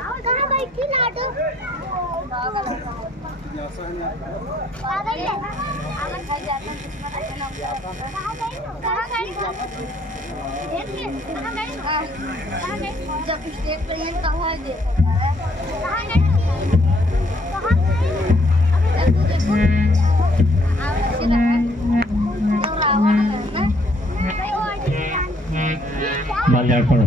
कहाँ गई थी लाडो? जब स्टेट पर ये कहाँ गए? कहाँ गए? कहाँ गए? अब तू देखो आवश्यक लगा तो रावण है ना माल्यार पर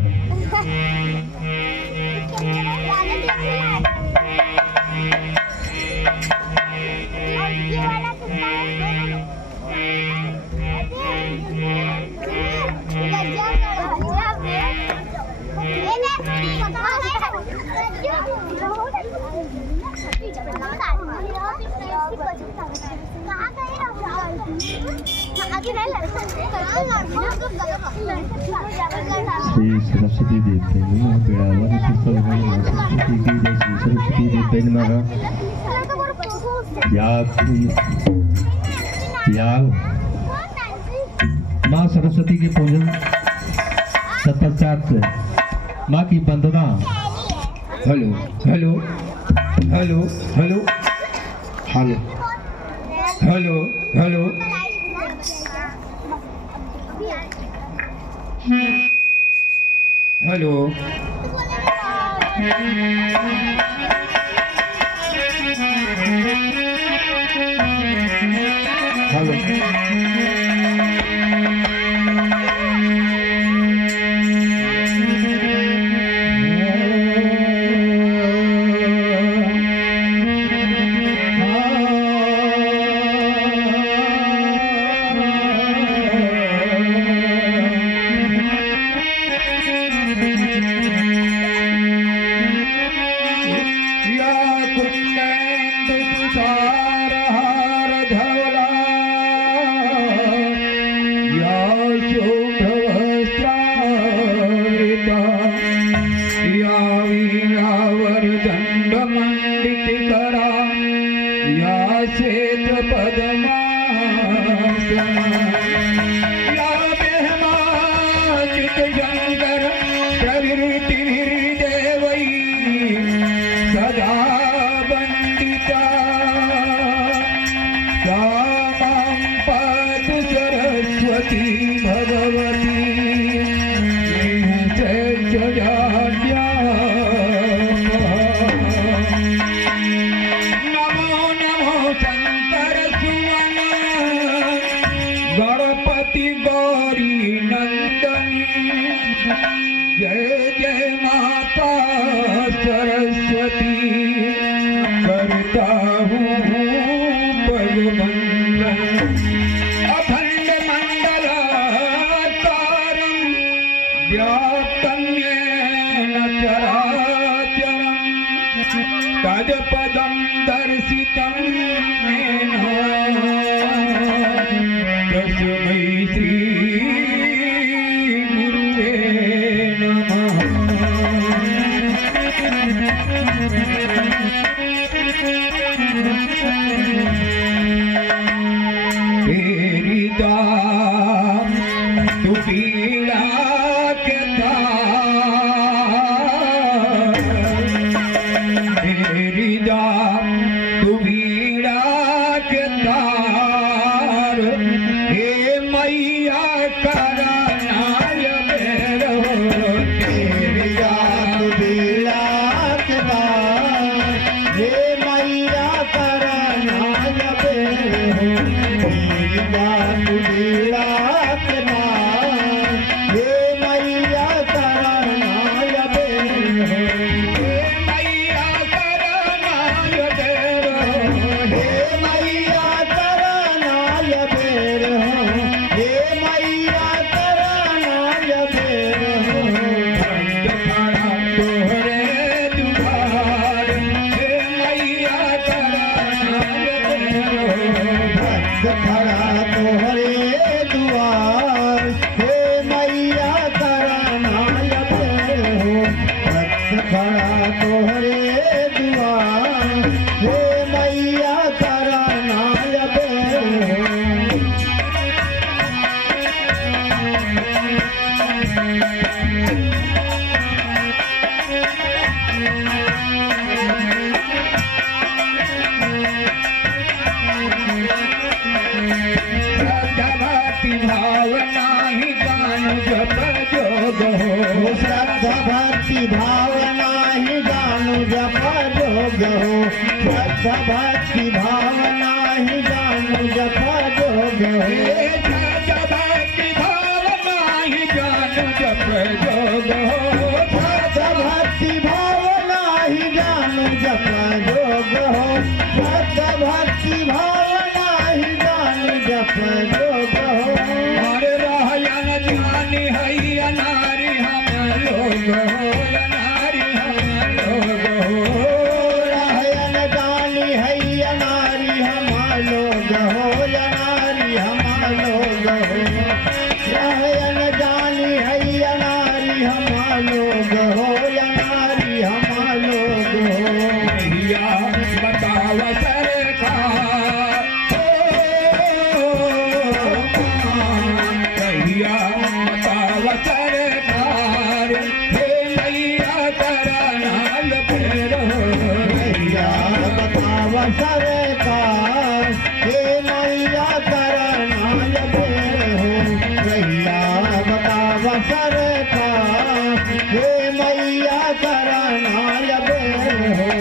श्री सरस्वती देवते नमः पेड़ावन सरस्वती देवी सरस्वती देवते नमः याग माँ सरस्वती के पूजन तत्पश्चात माँ की वंदना। Hello hello hello hello hello hello hello hello तदपदं दर्शितं तस्मै श्री गुरुवे नमः। तेरी दाम तू पीड़ा के तू वीड़ा के तार हे मई हो श्रद्धा भक्ति भावना ही जानु जप जोग हो श्रद्धा भक्ति भावना ही जानु जप जोग हो श्रद्धा भक्ति भावना ही जानु जप जोग हो श्रद्धा भक्ति भावना ही जानु जप जोग हो श्रद्धा भक्ति भावना ही जानु जप जोग हो और रहयन जानी है नारी हम लोग हो नारी हम लोग हो रहयन जानी है नारी हम लोग हो नारी हम लोग हो रहयन जानी है नारी हम लोग हो नारी हम लोग हो भैया बताव सरकार भैया बताव सरकार हे मैया करनाल फेर भैया बताव सरकार हे मैया करनाल बेर हो भैया बताव सरकार हे मैया करनाल बेर हो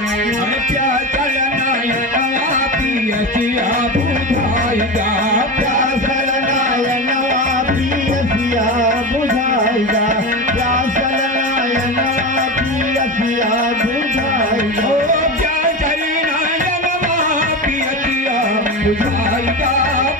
प्यासल नयनवा पियसिया बुझाइगा प्यासल नायनवा पियसिया बुझाइगा प्यासल नायनवा पियसिया बुझाइगा ओ प्यासल नयनवा पियसिया बुझाइगा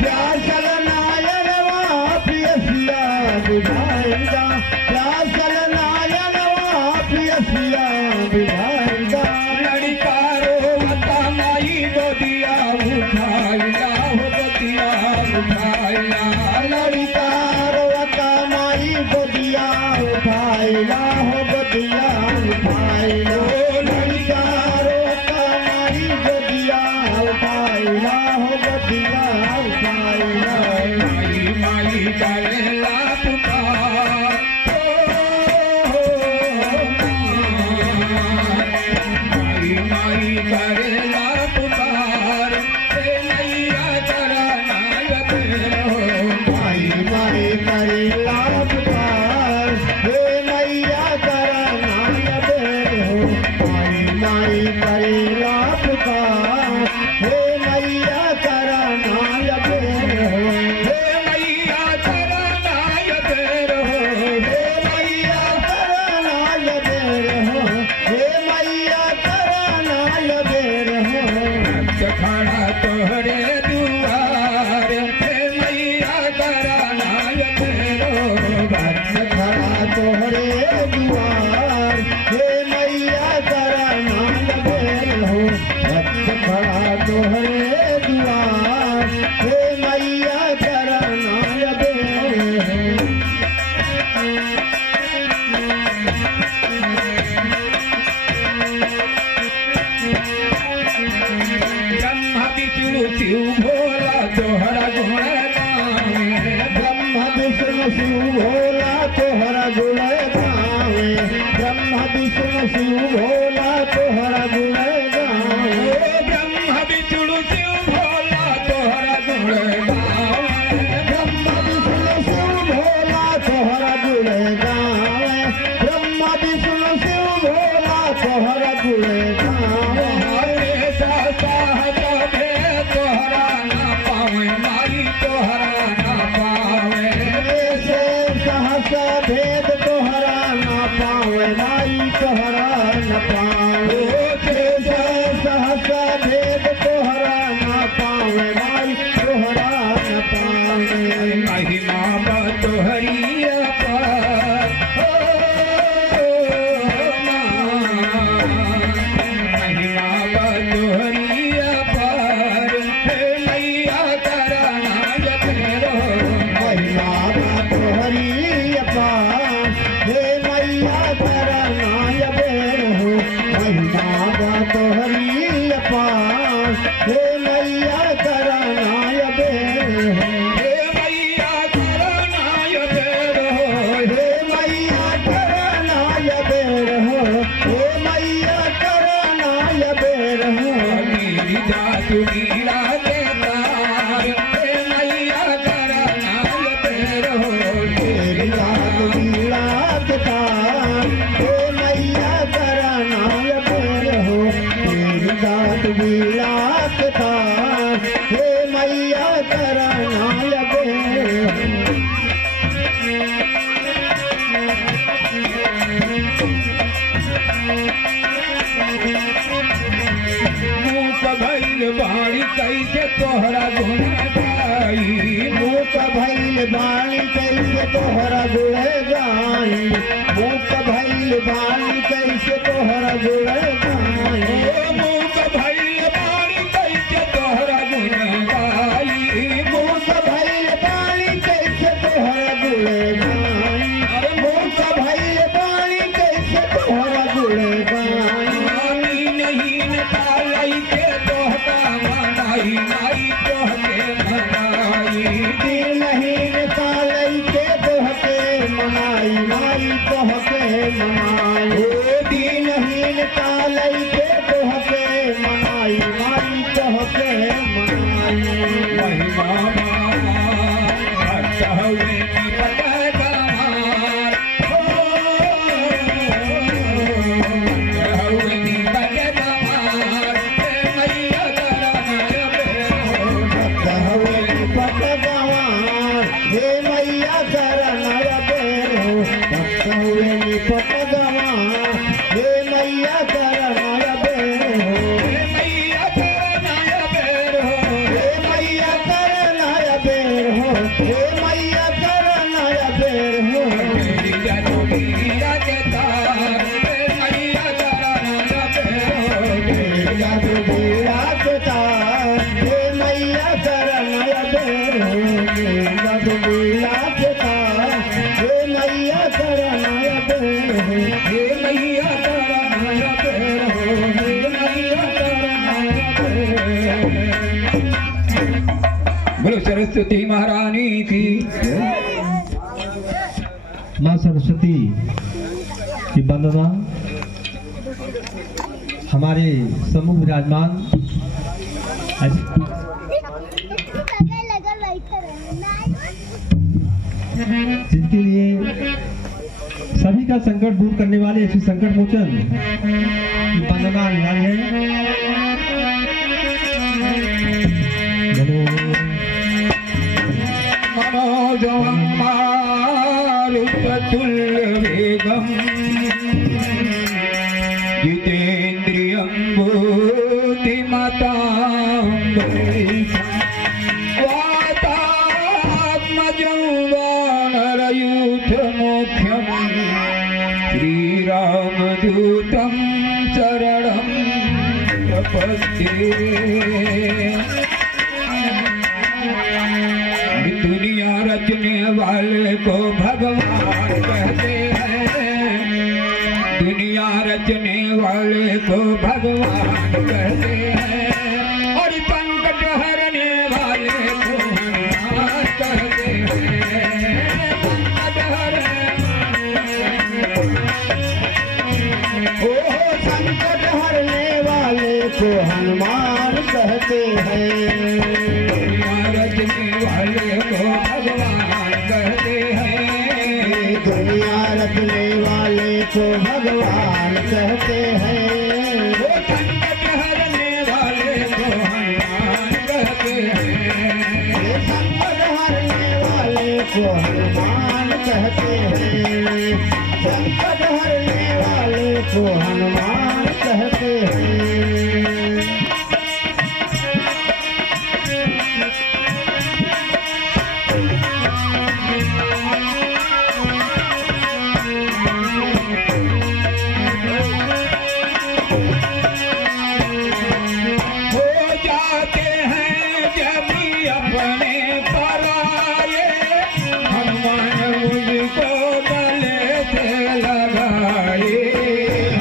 प्यासल नायनवा पियसिया बुझाइगा प्यासल नायनवा पियसिया बुझाइगा लड़का रोवता माई गोदिया उठाइला हो गोदिया उठाइला लड़का रोवता माई गोदिया उठाइला हो गोदिया उठाइला ओ लड़का रोवता माई गोदिया उठाइला हो गोदिया उठाइला माई माई करेला पुकार माई माई करेला पुकार हे मैया करनाल फेर हो माई माई करेला पुकार हे मैया करनाल बेर हो माई माई करेला पुकार हे मैया करनाल बेर हो हे मैया करनाल फेर हो हे मैया करनाल बेर हो हे मैया करनाल बेर हो भक्त खड़ा तोहरे दुआर हे मैया करनाल फेर हो भक्त खड़ा तोहरे दुआर हे मैया करनाल बेर हो भक्त खड़ा तोहरे दुआर हे मैया करनाल बेर हो ब्रह्म विष्णु शिव भोला तोहरा गुण गावे ब्रह्म विष्णु शिव भोला तोहरा गुण गावे ब्रह्म विष्णु शिव भोला तोहरा गुण गावे ओ ब्रह्म विष्णु शिव भोला तोहरा गुण गावे ब्रह्म विष्णु शिव भोला तोहरा गुण गावे ब्रह्म विष्णु शिव भोला तोहरा गुण गावे हरे सहज भे तोहरा ना पावे माई तोहरा ना पावे ऐसे सहस भेद तोहरा न पावे माई तोहरा न पावे ऐसे सहस भेद तोहरा न पावे माई तोहरा न पावे महिमा बतोहरी अपार महिमा बतोहरी अपार हे मैया करनाल फेर हो महिमा तोहरी अपार हे मैया करनाल बेर हो महिमा तोहरी अपार हे मैया करनाल बेर हो हे मैया करनाल फेर हो हे मैया करनाल बेर हो हे मैया करनाल बेर हो तू मीरा के तार हे मैया करनाल बेर हो तेरी दात बीड़ा के तार हे मैया करनाल बेर हो तेरी दात बीड़ा के तार हे मैया करनाल बेर हो मूक भइल बाणी कैसे तोहरा गुण गाई मूक भइल बाणी कैसे तोहरा गुण गाई मूक भइल बाणी कैसे तोहरा गुण गाई मूक भइल बाणी कैसे तोहरा गुण गाई मूक भइल बाणी कैसे तोहरा गुण गाई मूक भइल बाणी कैसे तोहरा गुण गाई नामी नहीं न पालई के तोहका मनाई माई तोहके मनाई दिलहीन कालई के तोहके मनाई माई तोहके मनाई दिलहीन कालई के तोहके मनाई माई तोहके मनाई महिमा भक्त हुए निपट गवार हुए निपट गवार मैया करनाल बेर हो भक्त हुए निपट गवार हे मैया करनाल बेर हो हे मैया करनाल बेर हो हे मैया करनाल बेर हो हे मैया करनाल बेर हो तेरी जादू मीरा के तार हे मैया करनाल बेर हो तेरी जादू बीड़ा के तार हे मैया करनाल बेर हो तेरी जादू बीड़ा के तार हे मैया करनाल बेर हो हे मैया करनाल बेर हो हे मैया करनाल बेर बोलो सरस्वती महारानी की माँ सरस्वती की वंदना हमारे समूह विराजमान जिनके लिए सभी का संकट दूर करने वाले श्री संकट मोचन की वंदना अनिवार्य है। मनोजवं मारुततुल्य वेगम् जितेन्द्रियं बुद्धिमतां वातात्मजं वानरयूथमुख्यं श्रीरामदूतं शरणं प्रपद्ये दुनिया रचने वाले को भगवान कहते हैं दुनिया रचने वाले को भगवान कहते हैं और संकट हरने वाले को हनुमान कहते हैं संकट हरने ओ संकट हरने वाले को हनुमान कहते हैं दुनिया रचने वाले को भगवान कहते हैं दुनिया रखने वाले को भगवान कहते हैं वो संकट हरने वाले को हनुमान कहते हैं ये संकट हरने वाले को हनुमान कहते हैं संकट हरने वाले को हनुमान कहते हैं हो जाते हैं जब भी अपने पराये हनुमान मुझको गले से लगाए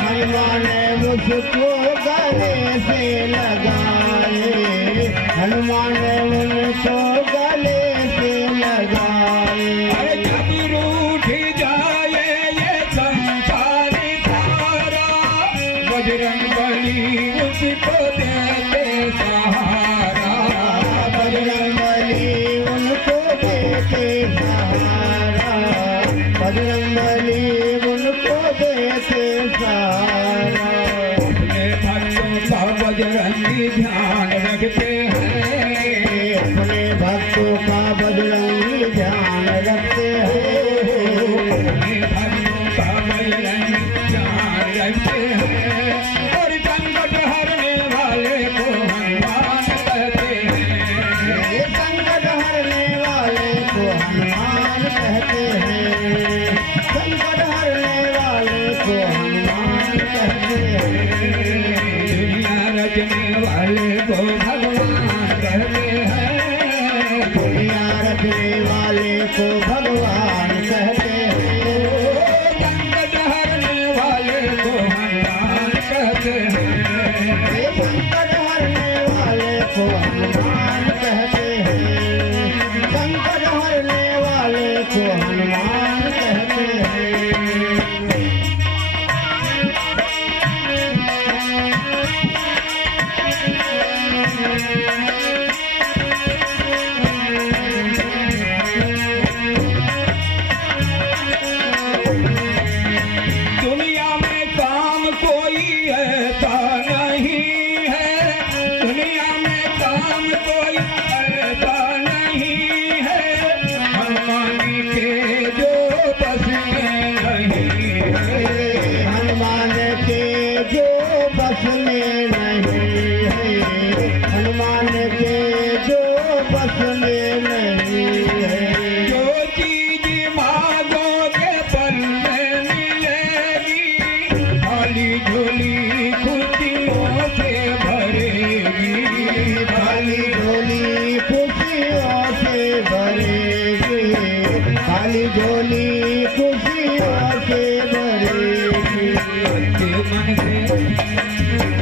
हनुमान मुझको गले से लगाए हनुमान मुझको गले से लगाए अरे जब रूठ जाए ये संसार सारा बजरंग बली उसको देते सहारा रखते हैं, अपने भक्तों का बजरंगी ध्यान रखते हैं। अपने भक्तों का बजरंगी ध्यान रखते हैं, और संकट हरने वाले को हनुमान कहते हैं। ये संकट हरने वाले को हनुमान कहते हैं। संकट हरने वाले को हनुमान कहते हैं। दुनिया रचने वाले को भगवान कहते हैं, दुनिया रखने वाले को भगवान कहते हैं। संकट हरने वाले को हनुमान कहते हैं। ये संकट हरने वाले को हनुमान कहते हैं। संकट हरने वाले को हनुमान कहते हैं। दुनिया में काम कोई ऐसा नहीं है, दुनिया में काम कोई ऐसा नहीं है, हनुमान के जो बस में नहीं है। हनुमान के जो बस में नहीं है। हनुमान के जो बस में नहीं है। जो चीज मांगोगे पल में मिलेगी, खाली झोली खुशियों से भरेगी, खाली झोली खुशियों से भरेगी। खाली झोली खुशियों से भरेगी।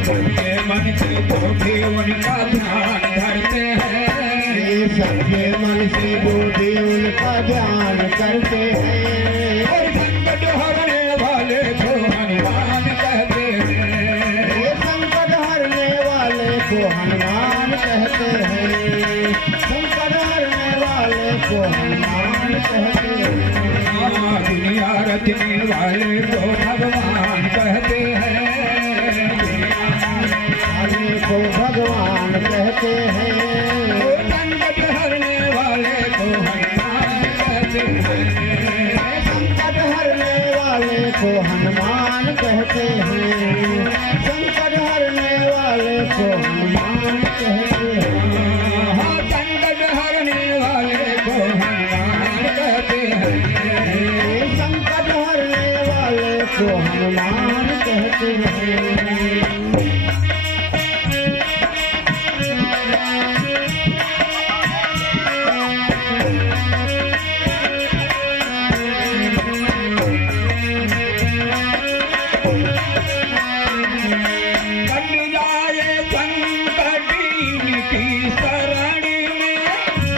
सच्चे मन से जो भी उनका ध्यान धरते हैं, ये सच्चे मन से जो भी उनका ध्यान करते हैं। और संकट हरने वाले को हनुमान कहते हैं। ये संकट हरने वाले को हनुमान कहते हैं। संकट हरने वाले को हनुमान कहते हैं। दुनिया रचने वाले को भगवान कहते हैं, आने को भगवान कहते हैं। संकट हरने वाले को हनुमान कहते हैं। संकट हरने वाले को हनुमान कहते हैं। संकट हरने वाले को हनुमान कहते हैं। हाँ, संकट हरने वाले को हनुमान कहते हैं। संकट हरने वाले को हनुमान कहते हैं। कट जाए संकट इनकी शरण में,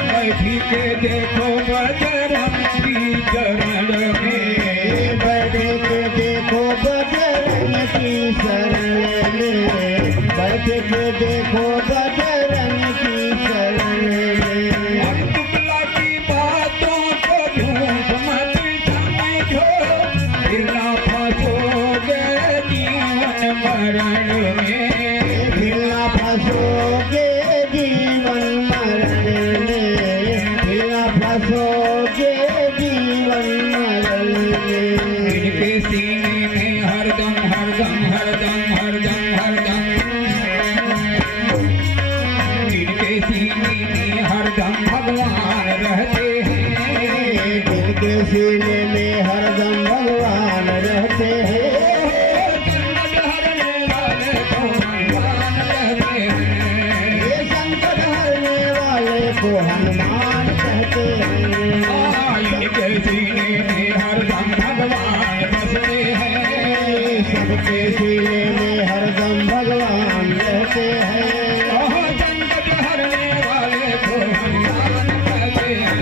बैठी के देखो बजरंगी चरण में। बैठे के देखो बजरंग की शरण में। बैठे के देखो बजरंग की शरण में। अब्दुल्ला की बातों को झूठ मत समझो, फिर ना फंसोगे जीवन मरण में। फिर ना फंसोगे जीवन मरण में। फिर ना फंसोगे जीवन मरण में। इनके सीने में हरदम हरदम हरदम हरदम हरदम, इनके सीने में हरदम भगवान रहते हैं। जिनके सीने में हरदम भगवान रहते हैं। संकट हरने वाले को हनुमान कहते हैं। ये संकट हरने वाले को हनुमान कहते हैं। इनके सीने में हरदम भगवान बसते हैं। सबके सीने में हरदम भगवान रहते हैं। संकट हरने वाले को हनुमान कहते हैं।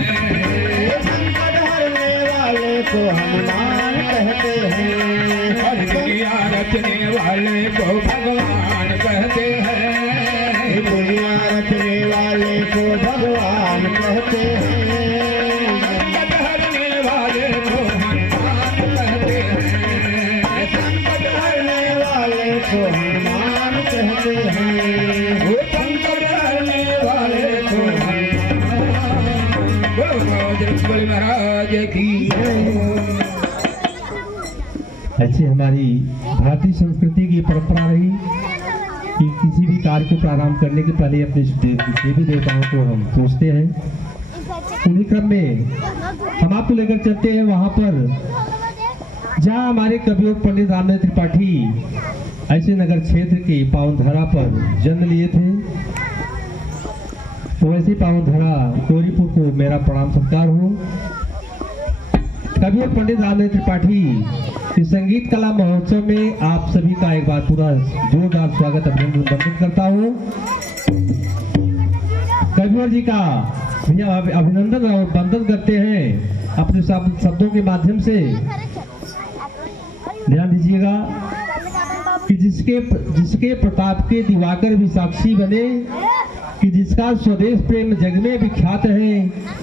ये संकट हरने वाले को हनुमान कहते हैं। हर दुनिया रचने वाले को भगवान कहते हैं। दुनिया रचने वाले को भगवान कहते हैं। संकट हरने वाले को हनुमान कहते हैं। संकट हरने वाले को हनुमान कहते हैं। वो संकट महाराज की जय। ऐसी हमारी भारतीय संस्कृति की परंपरा रही कि किसी भी कार्य को प्रारंभ करने के पहले अपने देवी देवताओं को हम पूछते हैं। उन्हीं क्रम में हम आपको लेकर चलते हैं वहां पर जहां हमारे कवियोग पंडित रामदेव त्रिपाठी ऐसे नगर क्षेत्र की पावन धरा पर जन्म लिए थे। तो ऐसी पावन धरा कोरीपुर को मेरा प्रणाम सत्कार हो। कवियोग पंडित रामदेव त्रिपाठी इस संगीत कला महोत्सव में आप सभी का एक बार पूरा जोरदार स्वागत अभिनंदन वंदन करता हूँ। कविवर जी का भैया अभिनंदन और वंदन करते हैं अपने शब्दों के माध्यम से। ध्यान दीजिएगा कि जिसके प्रताप के दिवाकर भी साक्षी बने, कि जिसका स्वदेश प्रेम जग में विख्यात है,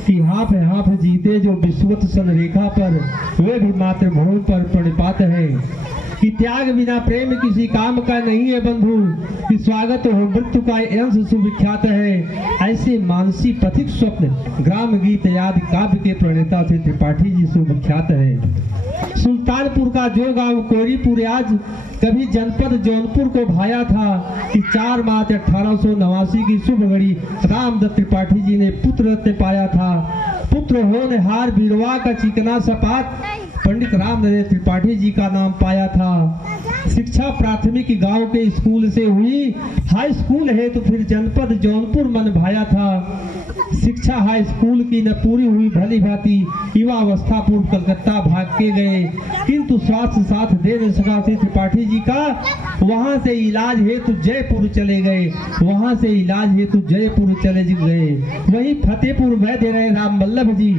कि हाफ जीते जो विश्वत सन रेखा पर, वे भी मातृभूमि पर प्रणिपात है, कि त्याग बिना प्रेम किसी काम का नहीं है बंधु, कि स्वागत हो मृत्यु का अंश सुविख्यात है। ऐसे मानसी पथिक स्वप्न ग्राम गीत याद काव्य के प्रणेता से त्रिपाठी जी सुविख्यात है। सुल्तानपुर का जो गांव कोरीपुर आज कभी जनपद जौनपुर को भाया था, कि 4 मार्च 1889 की शुभ घड़ी रामदत्त त्रिपाठी जी ने पुत्र रत्न पाया था। पुत्र होनहार बीरवा का चिकना सपाट पंडित रामदेव त्रिपाठी जी का नाम पाया था। शिक्षा प्राथमिक गांव के स्कूल से हुई, हाई स्कूल है तो फिर जनपद जौनपुर मन भाया था। शिक्षा हाई स्कूल की न पूरी हुई भली भांति, युवावस्था पूर्व कलकत्ता भाग के गए, किंतु स्वास्थ्य साथ दे न सका थे त्रिपाठी जी का। वहां से इलाज हेतु जयपुर चले गए, वहां से इलाज हेतु जयपुर चले गए। वहीं फतेहपुर वैद्य रहे राम वल्लभ जी,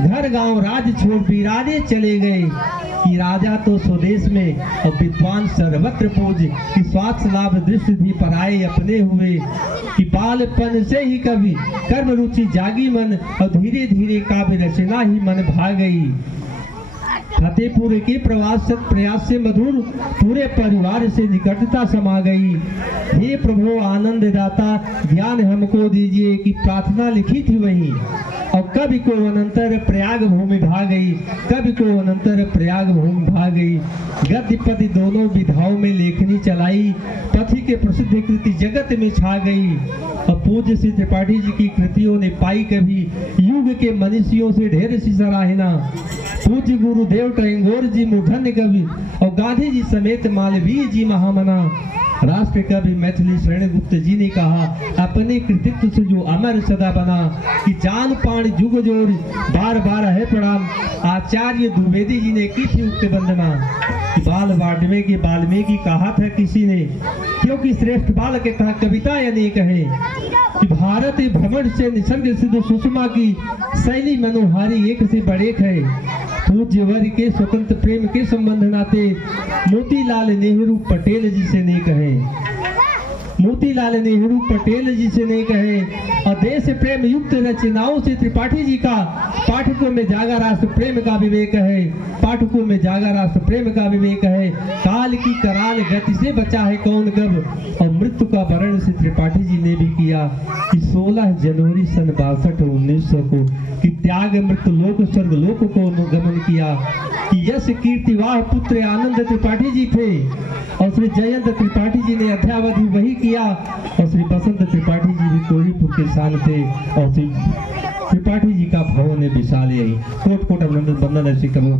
घर गांव राज छोड़ बिराने चले गए। कि राजा तो स्वदेश में और विद्वान सर्वत्र पूज, कि स्वास्थ्य लाभ दृष्टि भी पराए अपने हुए, कि बालपन से ही कवि कर्म रुचि जागी मन, और धीरे धीरे काव्य रचना ही मन भा गई। फतेहपुर के प्रयास से मधुर पूरे परिवार से निकटता समा गई। हे प्रभु आनंद दाता ज्ञान हमको दीजिए, की प्रार्थना लिखी थी वहीं। और कवि को अनंतर प्रयाग भूमि भा गई, कवि को अनंतर प्रयाग भूमि भा गई। गद्य पद्य दोनों विधाओं में लेखनी चलाई, पथी के प्रसिद्ध कृति जगत में छा गई। और पूज्य श्री त्रिपाठी जी की कृतियों ने पाई कभी युग के मनीषियों से ढेर सी सराहना। पूज्य गुरुदेव टैगोर जी मूर्धन्य कवि और गांधी जी समेत मालवीय जी महामना। राष्ट्र कवि मैथिली शरण गुप्त जी ने कहा, अपने कृतित्व से जो अमर सदा बना, कि जान पाण जुग जोड़ बार बार है प्रणाम। आचार्य द्विवेदी जी ने की थी उक्त वंदना। बाल वाडवे के वाल्मीकि कहा था किसी ने, क्योंकि श्रेष्ठ बाल के कहा कविता अनेक है, कि भारत भ्रमण से निसर्ग सिद्ध सुषमा की शैली मनोहारी एक से बड़े है। पूज्य वर्ग के स्वतंत्र प्रेम के संबंध नाते मोतीलाल नेहरू पटेल जी से ने कहे, मोतीलाल नेहरू पटेल जी से ने कहे। और देश प्रेम युक्त रचनाओं से त्रिपाठी जी का पाठकों में जागा राष्ट्र प्रेम का विवेक है, पाठकों में जागा राष्ट्र प्रेम का विवेक है। काल की कराल गति से बचा है कौन कब, और मृत्यु का वर्ण से त्रिपाठी जी ने भी किया। कि 16 जनवरी सन 62-1900 को कि त्याग मृत लोक स्वर्ग लोक को गमन किया। कि यश कीर्तिवाह पुत्र आनंद त्रिपाठी जी थे, और श्री जयंत त्रिपाठी जी ने अध्यावधि वही किया, और श्री बसंत त्रिपाठी जी भी कोरीपुर के शान थे, और श्री त्रिपाठी जी का भवन ने विशाल यही। कोट कोट अभिनंदन वंदन ऐसी कवि।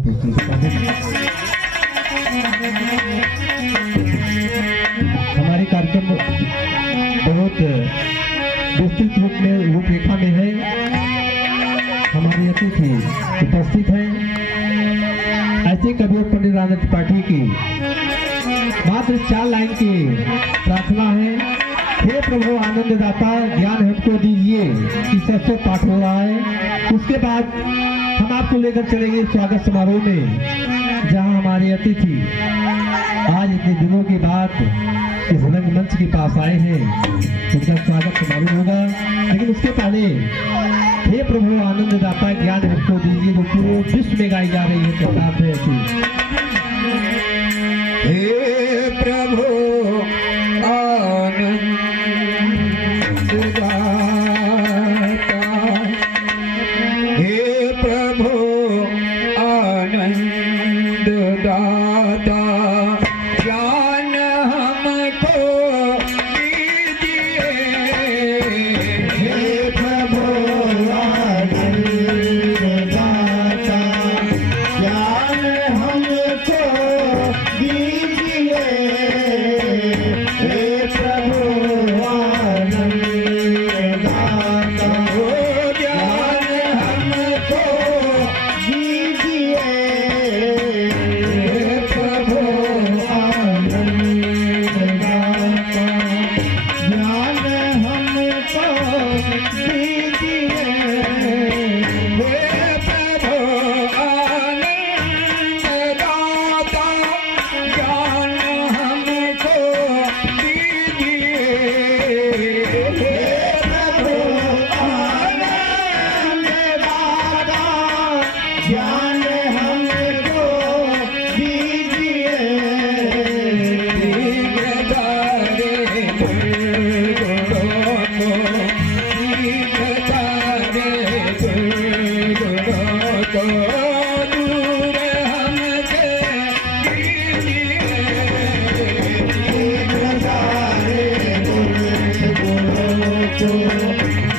हमारे कार्यक्रम बहुत विस्तृत रूप में रूपरेखा में है। हमारे अतिथि उपस्थित हैं ऐसे कवि पंडित रामदेव त्रिपाठी की मात्र 4 लाइन की प्रार्थना है। हे प्रभु आनंद दाता ज्ञान हमको दीजिए, कि सबसे पाठ हो रहा है। उसके बाद हम आपको लेकर चलेंगे स्वागत समारोह में, जहां हमारे अतिथि आज इतने दिनों के बाद इस रंगमंच के पास आए हैं, उनका स्वागत समारोह होगा। लेकिन उसके पहले हे प्रभु आनंद दाता ज्ञान हमको दीजिए, जो पूरे विश्व में गाई जा रही है प्रताप है ऐसी। हे प्रभु आनंद दाता, हे प्रभु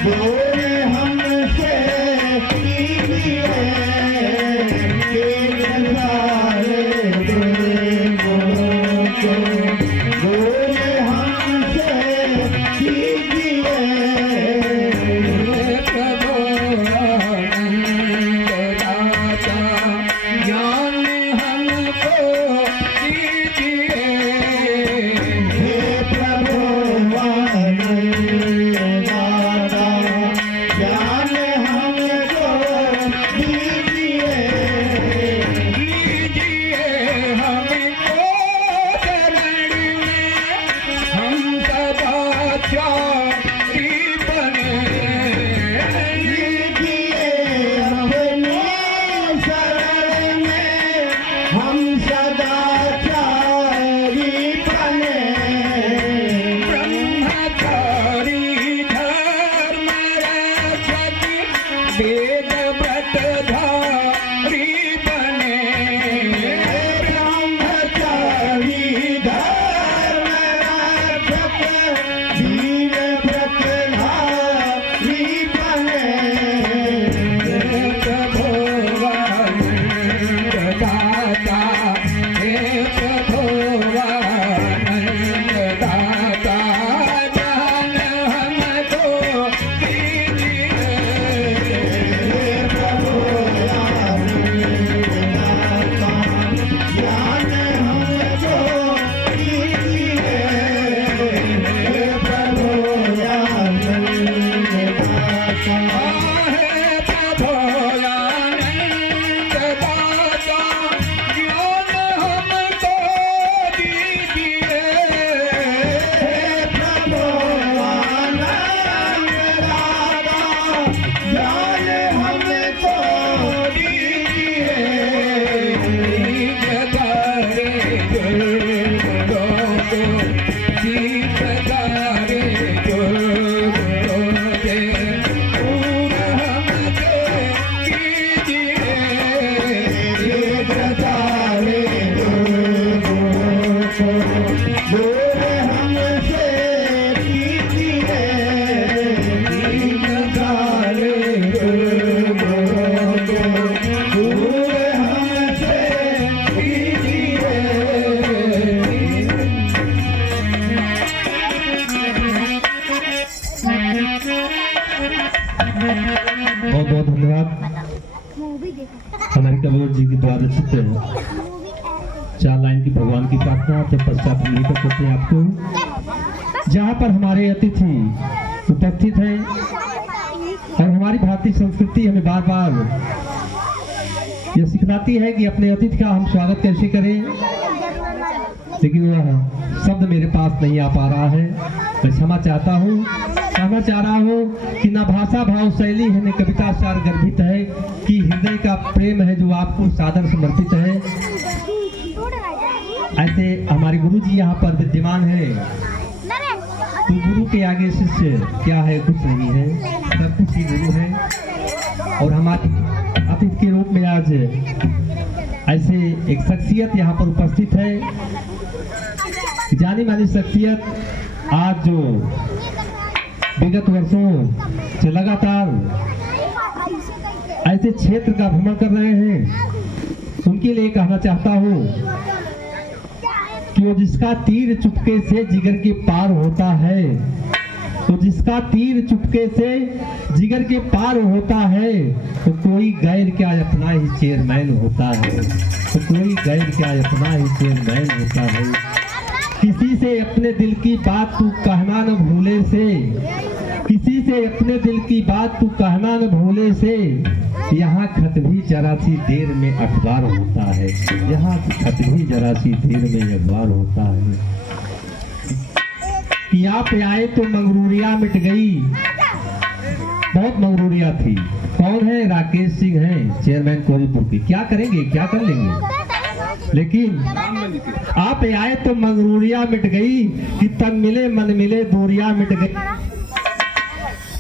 दूर हमसे कीजिए एक सारे गुरु को दूर हमसे कीजिए प्रभु आनंद दाता ज्ञान हमको दीजिए हे प्रभु आनंद दाता ज्ञान हमको दीजिए लीजिए हमको चरण में हम सदा चारी बने लीजिए अपने शरण में हम सदा चारी बने ब्रह्मचारी धर्म रक्षक वेद व्रत धारी बने ब्रह्मचारी धर्म रक्षक वीर व्रतधारी बने प्रभु आनंद दाता हे प्रभु आनंद दाता ज्ञान हमको दीजिए प्रभु ज्ञान हमको दीजिए प्रभु आनंद दाता हे प्रभु आनंद दाता ज्ञान हमको दीजिए हे प्रभु आनंद दाता ज्ञान हमको दीजिए जतारे दूर हमसे कीजिए जतारे दूर हमसे कीजिए बहुत बहुत धन्यवाद। मूवी देखा हमारे कबीर जी के द्वारा रचित मूवी 4 लाइन की भगवान की प्रार्थना तत्पश्चात हम निकट करते हैं आपको। जहाँ पर हमारे अतिथि उपस्थित हैं और हमारी भारतीय संस्कृति हमें बार बार यह सिखलाती है कि अपने अतिथि का हम स्वागत कैसे करें, लेकिन वह शब्द मेरे पास नहीं आ पा रहा है। मैं क्षमा चाहता हूँ, कहना चाह रहा हूँ कि न भाषा भाव शैली है न कविता सार गर्भित है कि हृदय का प्रेम है जो आपको सादर समर्पित है। ऐसे हमारे गुरु जी यहाँ पर विद्यमान है, तो गुरु के आगे शिष्य क्या है, कुछ नहीं है, सब कुछ ही गुरु है। और हमारे अतिथि के रूप में आज ऐसे एक शख्सियत यहाँ पर उपस्थित है, जानी मानी शख्सियत आज जो विगत वर्षों से लगातार ऐसे क्षेत्र का भ्रमण कर रहे हैं, उनके लिए कहना चाहता हूँ कि वो जिसका तीर चुपके से जिगर के पार होता है, तो जिसका तीर चुपके से जिगर के पार होता है, तो कोई गैर क्या अपना ही चेयरमैन होता है, तो कोई गैर क्या अपना ही चेयरमैन होता है। किसी से अपने दिल की बात तू कहना न भूले से, किसी से अपने दिल की बात तू कहना न भूले से, यहाँ खत भी जरा सी देर में अखबार होता है, यहाँ खत भी जरा सी देर में अखबार होता है। कि आप आए तो मंगरूरिया मिट गई, बहुत मंगरूरिया थी। कौन है? राकेश सिंह हैं, चेयरमैन कोहलीपुर की। क्या करेंगे, क्या कर लेंगे, लेकिन आप आए तो मंगरूरिया मिट गई, कि तन मिले मन मिले दूरिया मिट गई।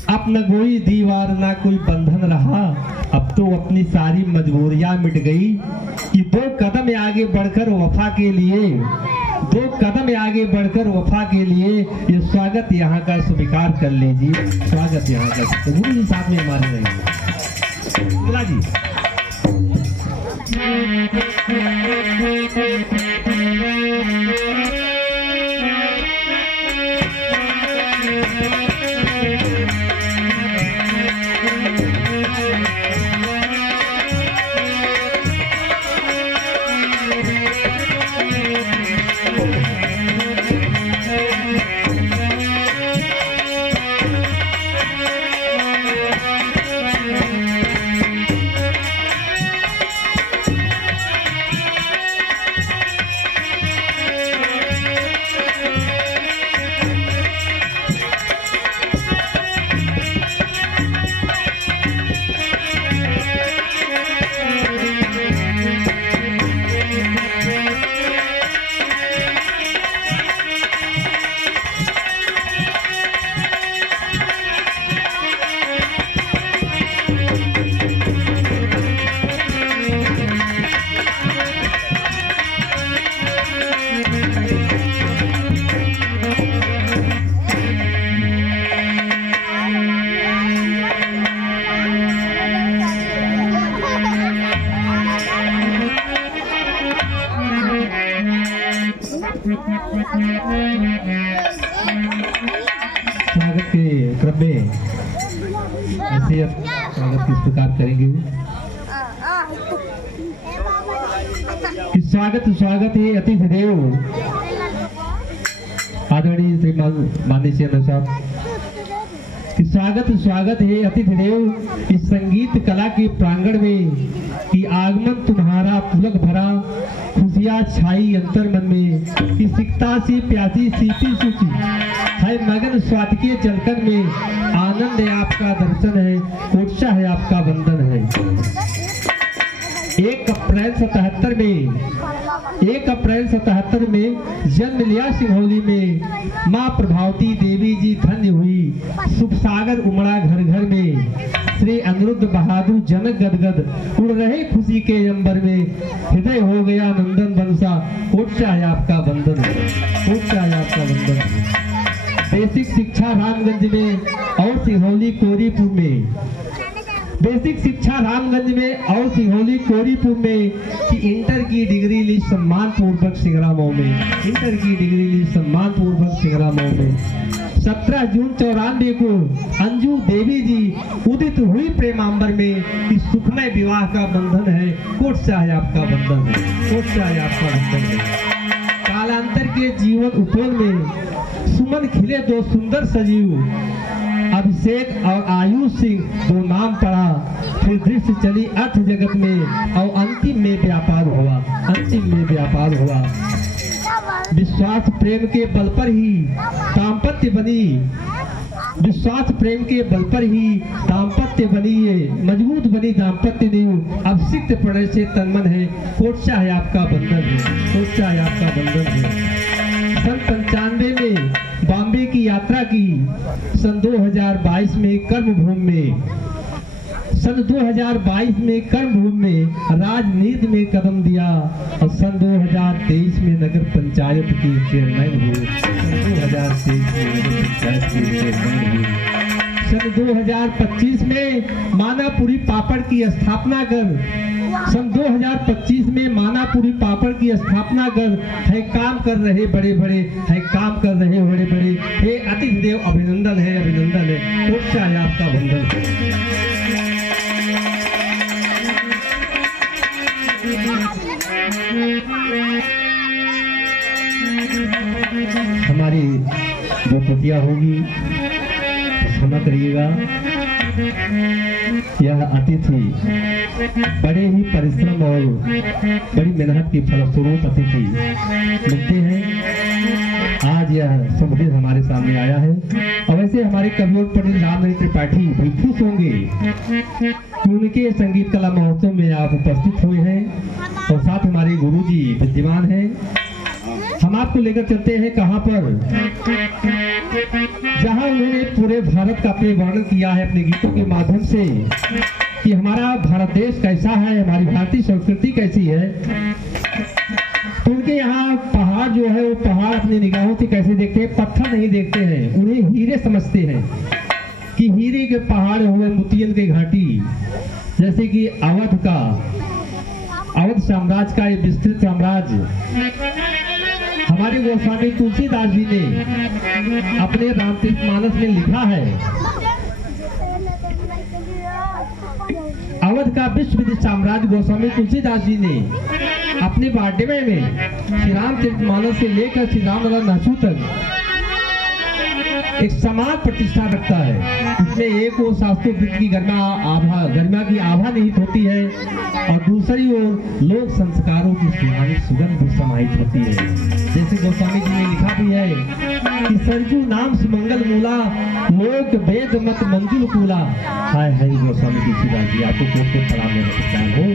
अब न कोई दीवार ना कोई बंधन रहा, अब तो अपनी सारी मजबूरियां मिट गई। कि 2 कदम आगे बढ़कर वफा के लिए 2 कदम आगे बढ़कर वफा के लिए ये स्वागत यहाँ का स्वीकार कर लीजिए। स्वागत यहाँ का, तो गुरु जी साथ में हमारे रहेंगे। बोला जी। स्वागत के क्रम में ऐसे अब स्वागत किस प्रकार करेंगे कि स्वागत है अतिथि देव आदरणीय श्रीमान माननीय साहब कि स्वागत है अतिथि देव इस संगीत कला के प्रांगण में कि आगमन तुम्हारा पुलक भरा खुशियाँ छाई अंतर मन में कि सिकता सी प्यासी सीपी सूची है मगन स्वाद के जलकन में आनंद है आपका दर्शन है कोटसा है आपका वंदन है। 1 अप्रैल 77 में जन्म लिया सिंहौली में माँ प्रभावती देवी जी धन्य हुई सुख सागर उमड़ा घर घर में श्री अनिरुद्ध बहादुर जनक गदगद उड़ रहे खुशी के अंबर में हृदय हो गया नंदन बंसा कोटसा है आपका वंदन कोटसा है आपका वंदन। बेसिक शिक्षा रामगंज में और सिंहौली कोरीपुर में बेसिक शिक्षा रामगंज में और सिंहौली कोरीपुर में कि इंटर की डिग्री ली सम्मान पूर्वक सिंगरामों में इंटर की डिग्री ली सम्मान पूर्वक सिंगरामों में 17 जून 94 को अंजू देवी जी उदित हुई प्रेमांबर में कि सुखमय विवाह का बंधन है कोटसा है आपका बंधन है कोटसा है आपका बंधन है। कालांतर के जीवन उपवन में सुमन खिले 2 सुंदर सजीव अभिषेक और आयुष सिंह 2 नाम पड़ा फिर दृष्टि चली अर्थ जगत में और अंतिम में व्यापार हुआ विश्वास प्रेम के बल पर ही दाम्पत्य बनी विश्वास प्रेम के बल पर ही दाम्पत्य बनी है मजबूत बनी दाम्पत्य नींव अब सिक्त पड़े से तन्मन है कोटसा है आपका बंधन है कोटसा है आपका बंधन है। सन 95 में बॉम्बे की यात्रा की सन 2022 में कर्मभूमि में राजनीति में कदम दिया और सन 2023 में नगर पंचायत की चेयरमैन हुए सन 2025 में मानापुरी पापड़ की स्थापना कर सन 2025 में मानापुरी पापड़ की स्थापना कर है काम कर रहे बड़े बड़े हे अतिथि देव अभिनंदन है कोटसा है आपका वंदन। हमारी जो प्रतिया होगी क्षमा करिएगा यह अतिथि बड़े ही परिश्रम और बड़ी मेहनत की फलस्वरूप अतिथि मिलते हैं। आज यह शुभ दिन हमारे सामने आया है और वैसे हमारे कवि और पंडित रामनरेंद्र त्रिपाठी भी खुश होंगे कि उनके संगीत कला महोत्सव में आप उपस्थित हुए हैं और साथ हमारे गुरुजी विद्यमान हैं। हम आपको लेकर चलते हैं कहाँ पर जहाँ उन्होंने पूरे भारत का अपने वर्णन किया है अपने गीतों के माध्यम से कि हमारा भारत देश कैसा है हमारी भारतीय संस्कृति कैसी है। तो उनके यहाँ पहाड़ जो है वो पहाड़ अपनी निगाहों से कैसे देखते हैं, पत्थर नहीं देखते हैं, उन्हें हीरे समझते हैं कि हीरे के पहाड़ हुए, मोतियन के घाटी। जैसे कि अवध साम्राज्य का ये विस्तृत साम्राज्य हमारे गोस्वामी तुलसीदास जी ने अपने रामचरितमानस में लिखा है। अवध का विश्व विदित साम्राज्य गोस्वामी तुलसीदास जी ने अपने वाड्यमय में श्री रामचरितमानस से लेकर श्री रामलला नहसू तक एक समान प्रतिष्ठा रखता है। इसमें एक ओर शास्त्रोक्त की गरिमा की आभा निहित होती है और दूसरी ओर लोक संस्कारों की सुहानी सुगंध भी समाहित होती है। जैसे गोस्वामी जी ने लिखा भी है कि सरजू नाम सुमंगल मूला, लोक वेद मत मंजुल कूला। हाय हाय गोस्वामी तुलसीदास जी, आपको कोट कोट प्रणाम नमस्कार हो।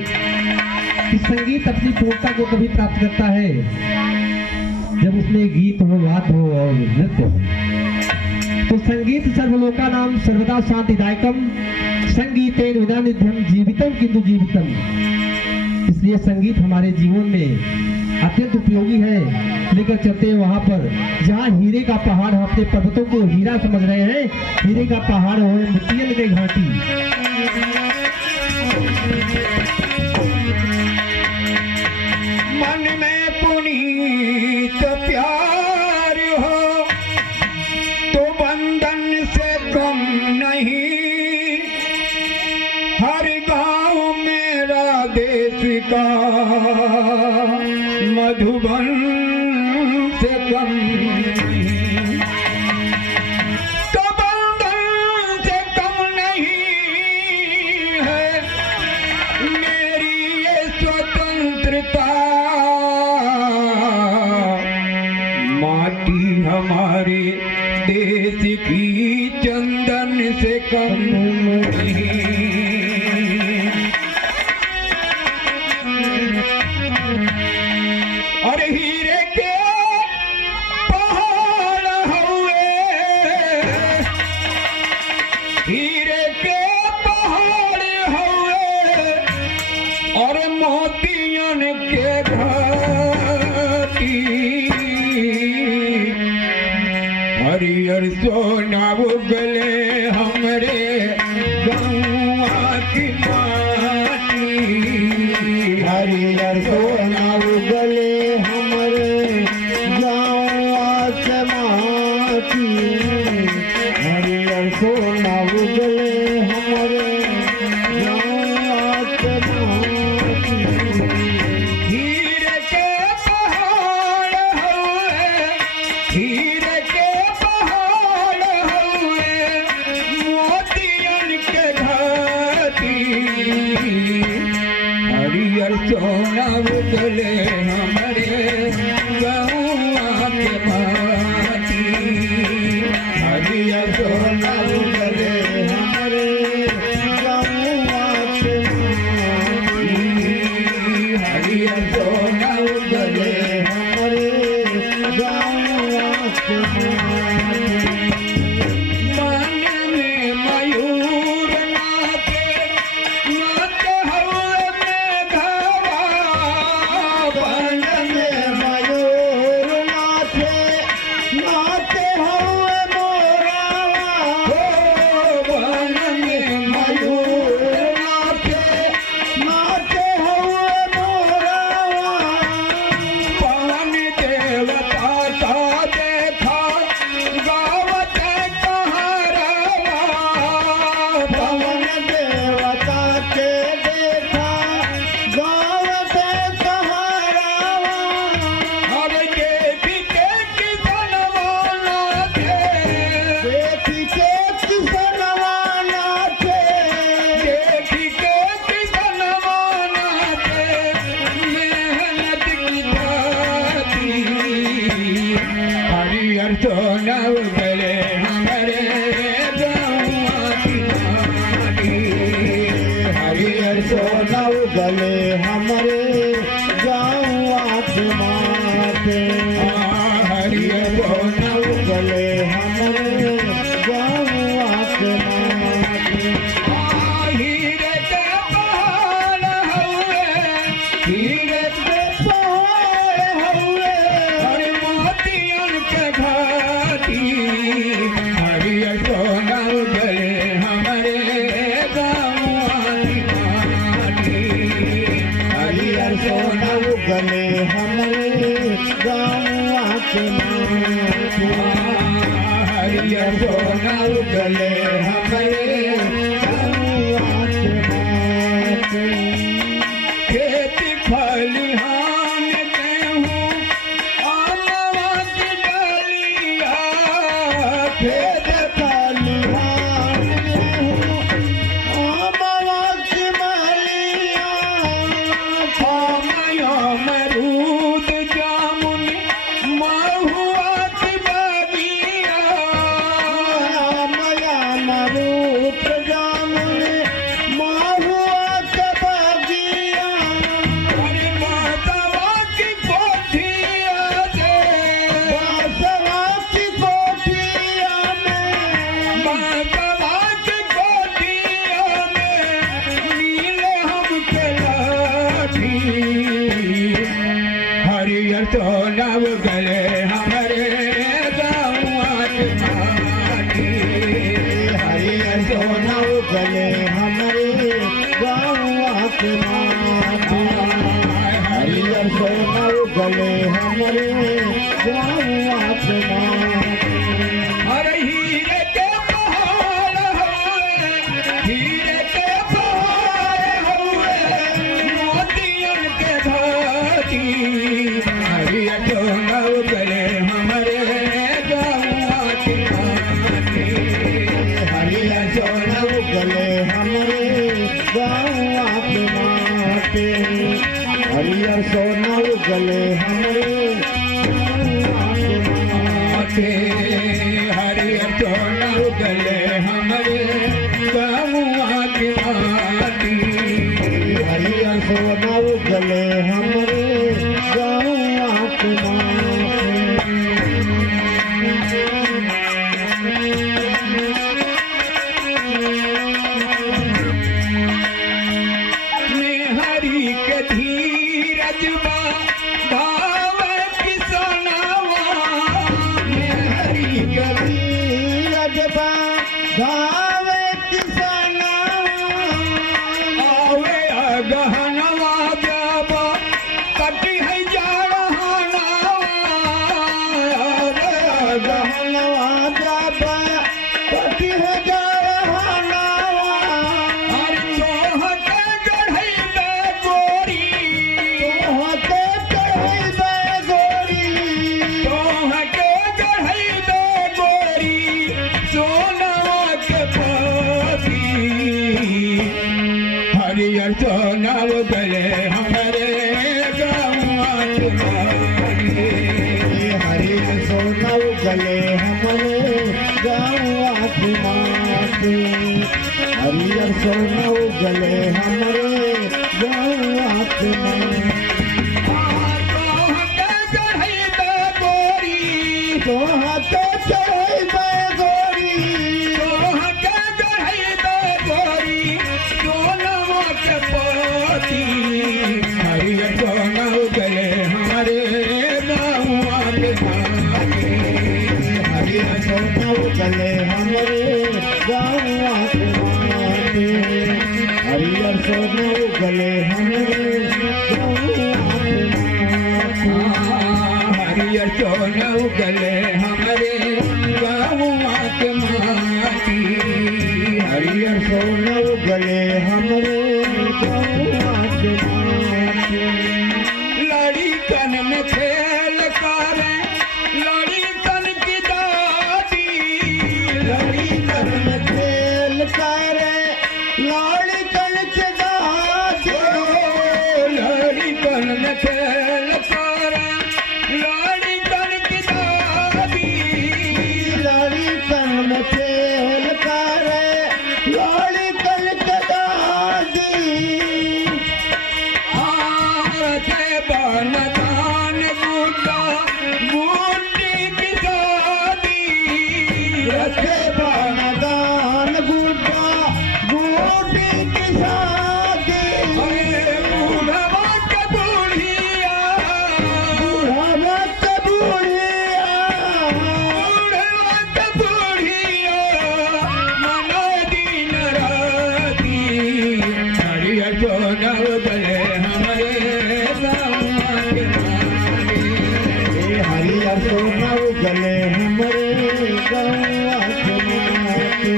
कि संगीत अपनी पूर्णता को कभी प्राप्त करता है जब उसमें गीत हो, वाद हो और नृत्य हो। तो संगीत सर्वलोका नाम सर्वदा शांतिदायकम, संगीतेन विना निध्यम जीवितम किंतु जीवितम। इसलिए संगीत हमारे जीवन में अत्यंत उपयोगी है। लेकर चलते हैं वहां पर जहां हीरे का पहाड़, हम अपने पर्वतों को हीरा समझ रहे हैं, हीरे का पहाड़ हो मोतियन के घाटी। मन में पुनीत प्यार हो तो बंधन से कम नहीं, हर गांव मेरा देश का मधुबन से कम नहीं, तो बंधन से कम नहीं है मेरी ये स्वतंत्रता। माटी हमारे देश की चंदन से कम नहीं। और हीरे के पहाड़ हुए, हीरे के पहाड़ हुए और मोतियन के घाटी। हरियर सोना उगले हमरे गौआ की माटी, हरियर सोना उगले हमरे गाँव के माटी, हरियर सोना उगले हमरे गाँव के माटी। हीरे के पहाड़ हुए, हीरे के पहाड़ हुए मोतियन के घाटी। हरियर सोना उगले हमरे गौआ के माटी, हरियर सोना उगले हमरे गाँव के माटी, हरियर सोना उगले हमरे गाँव के माटी। मन में मयूर नाचे, नाचे हवा में घावा। वन में मयूर नाचे, नाचे हवे मोरावा। वन में मयूर नाचे, नाचे हवे मोरावा। पवन देवता का देखा गावत कहारवा। पवन देवता के देखा गावत कहारावा। अब देखी के किसनवा नाचे, देखी के किसनवा नाचे, देखी के किसनवा नाचे, मेहनत की जाती। हरियर सोना उगले हमरे गौआ की माटी, हरियर सोना उगले हमरे गाँव के माथे। हरियर सोना उगले हमरे गाँव के माथे। हीरे के पहाड़ हुए, हीरे के पहाड़ हवे, तो नव गले हमारे गौआ के माटी हरियर सोना गले हमरे गौआ के माटी हरियर सोना गले हमरे गौआ के माटी अरे हीरे के पहाड़ हुए हीरे के पहाड़ हुए मोतियन के भाती हरियर सोना गले हमारे गौआ के माटी हरियर सोना गले हमरे गौआ के माटी हरियर सोना गले हमरे गौआ के हरियर सोना गले हमारे गौआ के माटी हरियर सोना गले हमरे गौआ के हरि के धीरज भाव किसनवा हरि के रजबा भावे किसना आवे गहनवा जब कटी है जड़हनवा आवे गहनवा जाबा कटी है जरहनवा हरि तोहके गढ़ैबे गोरी होते चढ़ैबे गोरी तोहके गढ़ैबे गोरी सोनवा के पाती हरियर सोनव गले हमारे गौआ के माटी हरियर सोना गले हमरे गौआ के माटी हरियर सोना गले हमरे गौआ के माटी तोहके गढ़ैबे गोरी होते चढ़ैबे गोरी तोहके गढ़ैबे गोरी सोनवा के पाती हरियर सोनव गले हमारे गौआ के माटी हरियर सोना गले हमरे गौआ के माटी हरियर सोना गले हमरे गौआ के माटी हरियर सोनव गले हमारे गौआ के माटी हरियर सोना गले हमरे गौआ के माटी लड़ी कन में खेल करे लड़ी कन की दादी लड़ी कन में खेल करे लाड़ी कल के दादी लड़ी कन में खेल करे लड़ी कन की दादी लाड़ी कल में खेल करे लाड़ी कल के दादी आरते बनदान गुड्डा गुड्डी की दादी रखे बनदान गुड्डा गुड्डी की शादी अरे बूढ़वा के बूढ़िया बुढ़ावा के बुढ़िया बूढ़वा के बूढ़िया मनो दिन राती हरियर सोनव गले हमारे गौआ के माटी हरियर सोना गले हमरे गौआ के माटी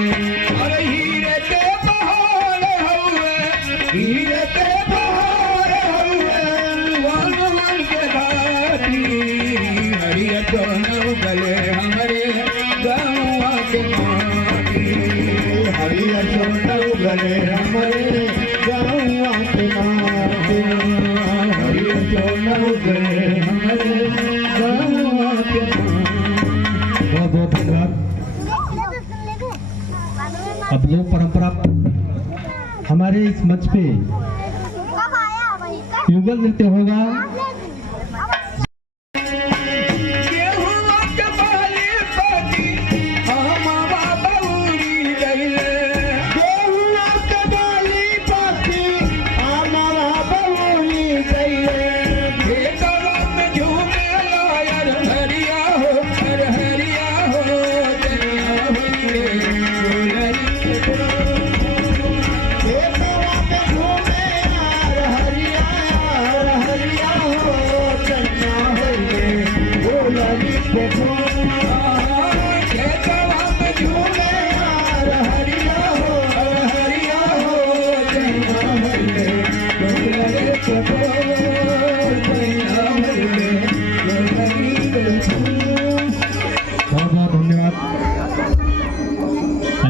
अरे हीरे के पहाड़ हुए हीरे के पहाड़ हुए वन वन के घाटी हरियर सोनव गले हमारे गौआ के माटी हरियर सोना गले हमरे गौआ के माटी हरियर सोनव गले हमारे गौआ के माटी बहुत बहुत धन्यवाद। अब लोक परंपरा हमारे इस मंच पे कब आया वहीं का युगल नृत्य होगा। गेहुआ के बाली पकी हमवा बउरी गइले गेहुआ के बाली पाती हमारा बबूली गइले खेतवा में झूमे खेतवा में घूमे यार हरिया हो चन्ना होइए बोलरी के फूल खेतवा में झूमे यार हरिया हो चन्ना होइए बोलरी के फूल चन्ना होइए बोलरी के फूल। बहुत बहुत धन्यवाद।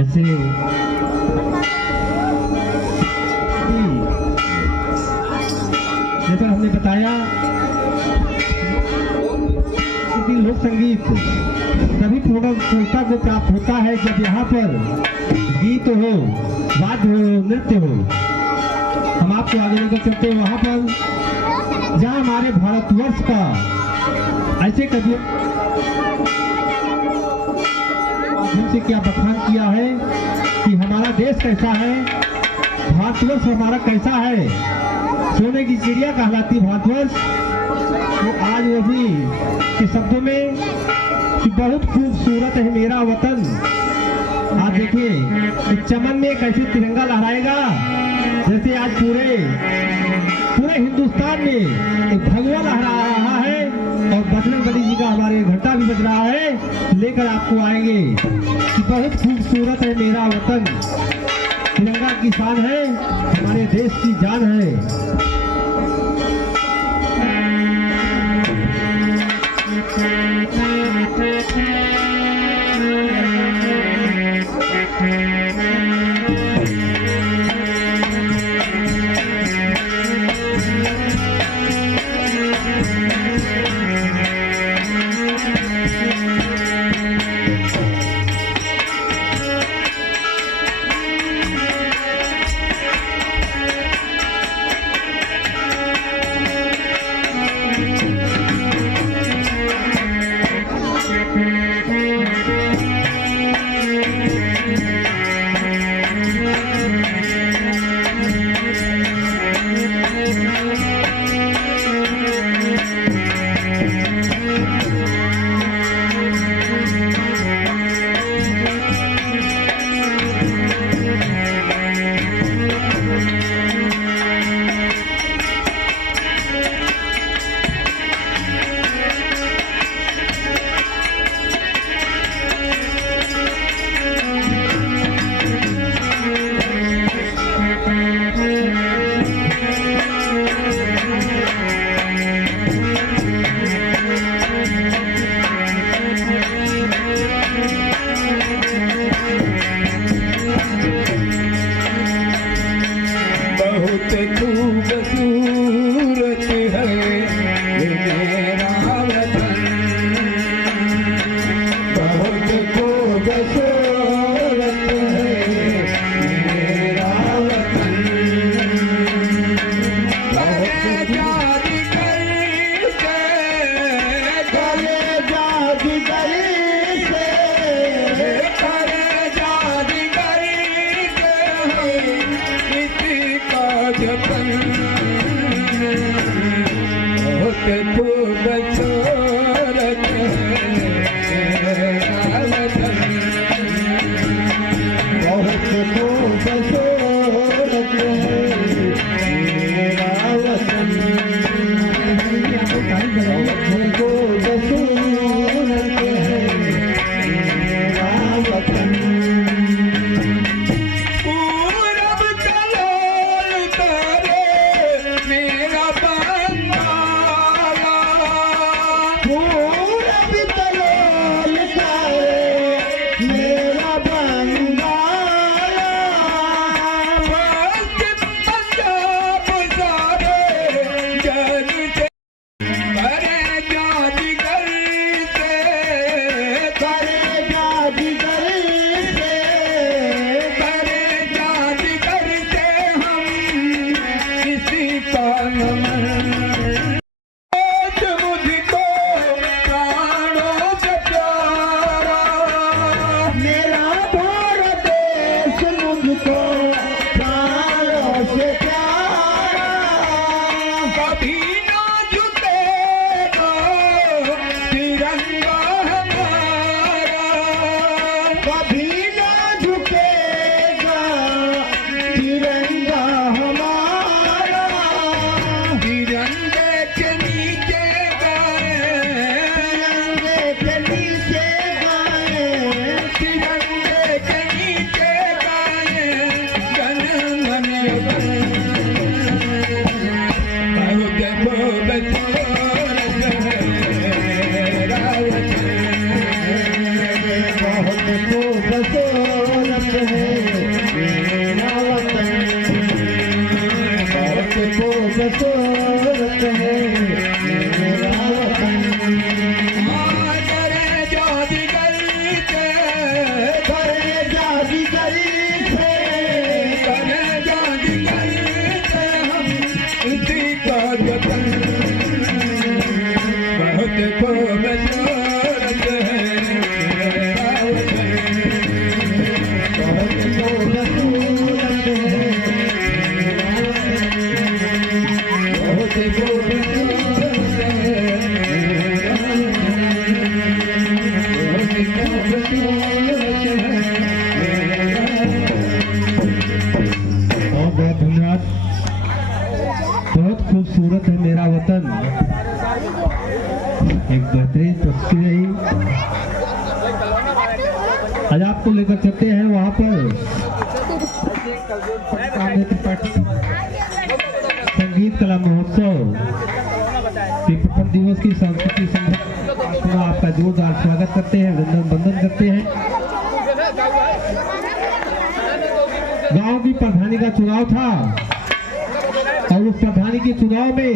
ऐसे जैसा हमने बताया कि लोक संगीत सभी पूर्णता को प्राप्त होता है जब यहाँ पर गीत हो, वाद्य हो, नृत्य हो। हम आपको आगे लेकर चलते हैं वहाँ पर जहाँ हमारे भारतवर्ष का ऐसे कभी से क्या बखान किया है कि हमारा देश कैसा है, भारतवर्ष हमारा कैसा है। सोने की चिड़िया कहलाती भारतवर्ष, तो आज वो भी के शब्दों में कि बहुत खूबसूरत है मेरा वतन। आप देखिए इस चमन में कैसे तिरंगा लहराएगा, जैसे आज पूरे हिंदुस्तान में एक भगवा लहरा रहा है और बजरंग बली जी का हमारे घंटा भी बज रहा है, लेकर आपको आएंगे कि बहुत खूबसूरत है मेरा वतन। तिरंगा की शान है, हमारे देश की जान है। बहुत खूबसूरत है ये मेरा वतन, बहुत खूबसूरत है ये मेरा वतन। बेहतरीन प्रस्तुति रही। आज आपको लेकर चलते हैं वहाँ पर संगीत कला महोत्सव के प्रथम दिवस की सांस्कृतिक संध्या। आपका जोरदार स्वागत करते हैं, वंदन करते हैं। गांव की प्रधानी का चुनाव था और उस प्रधानी के चुनाव में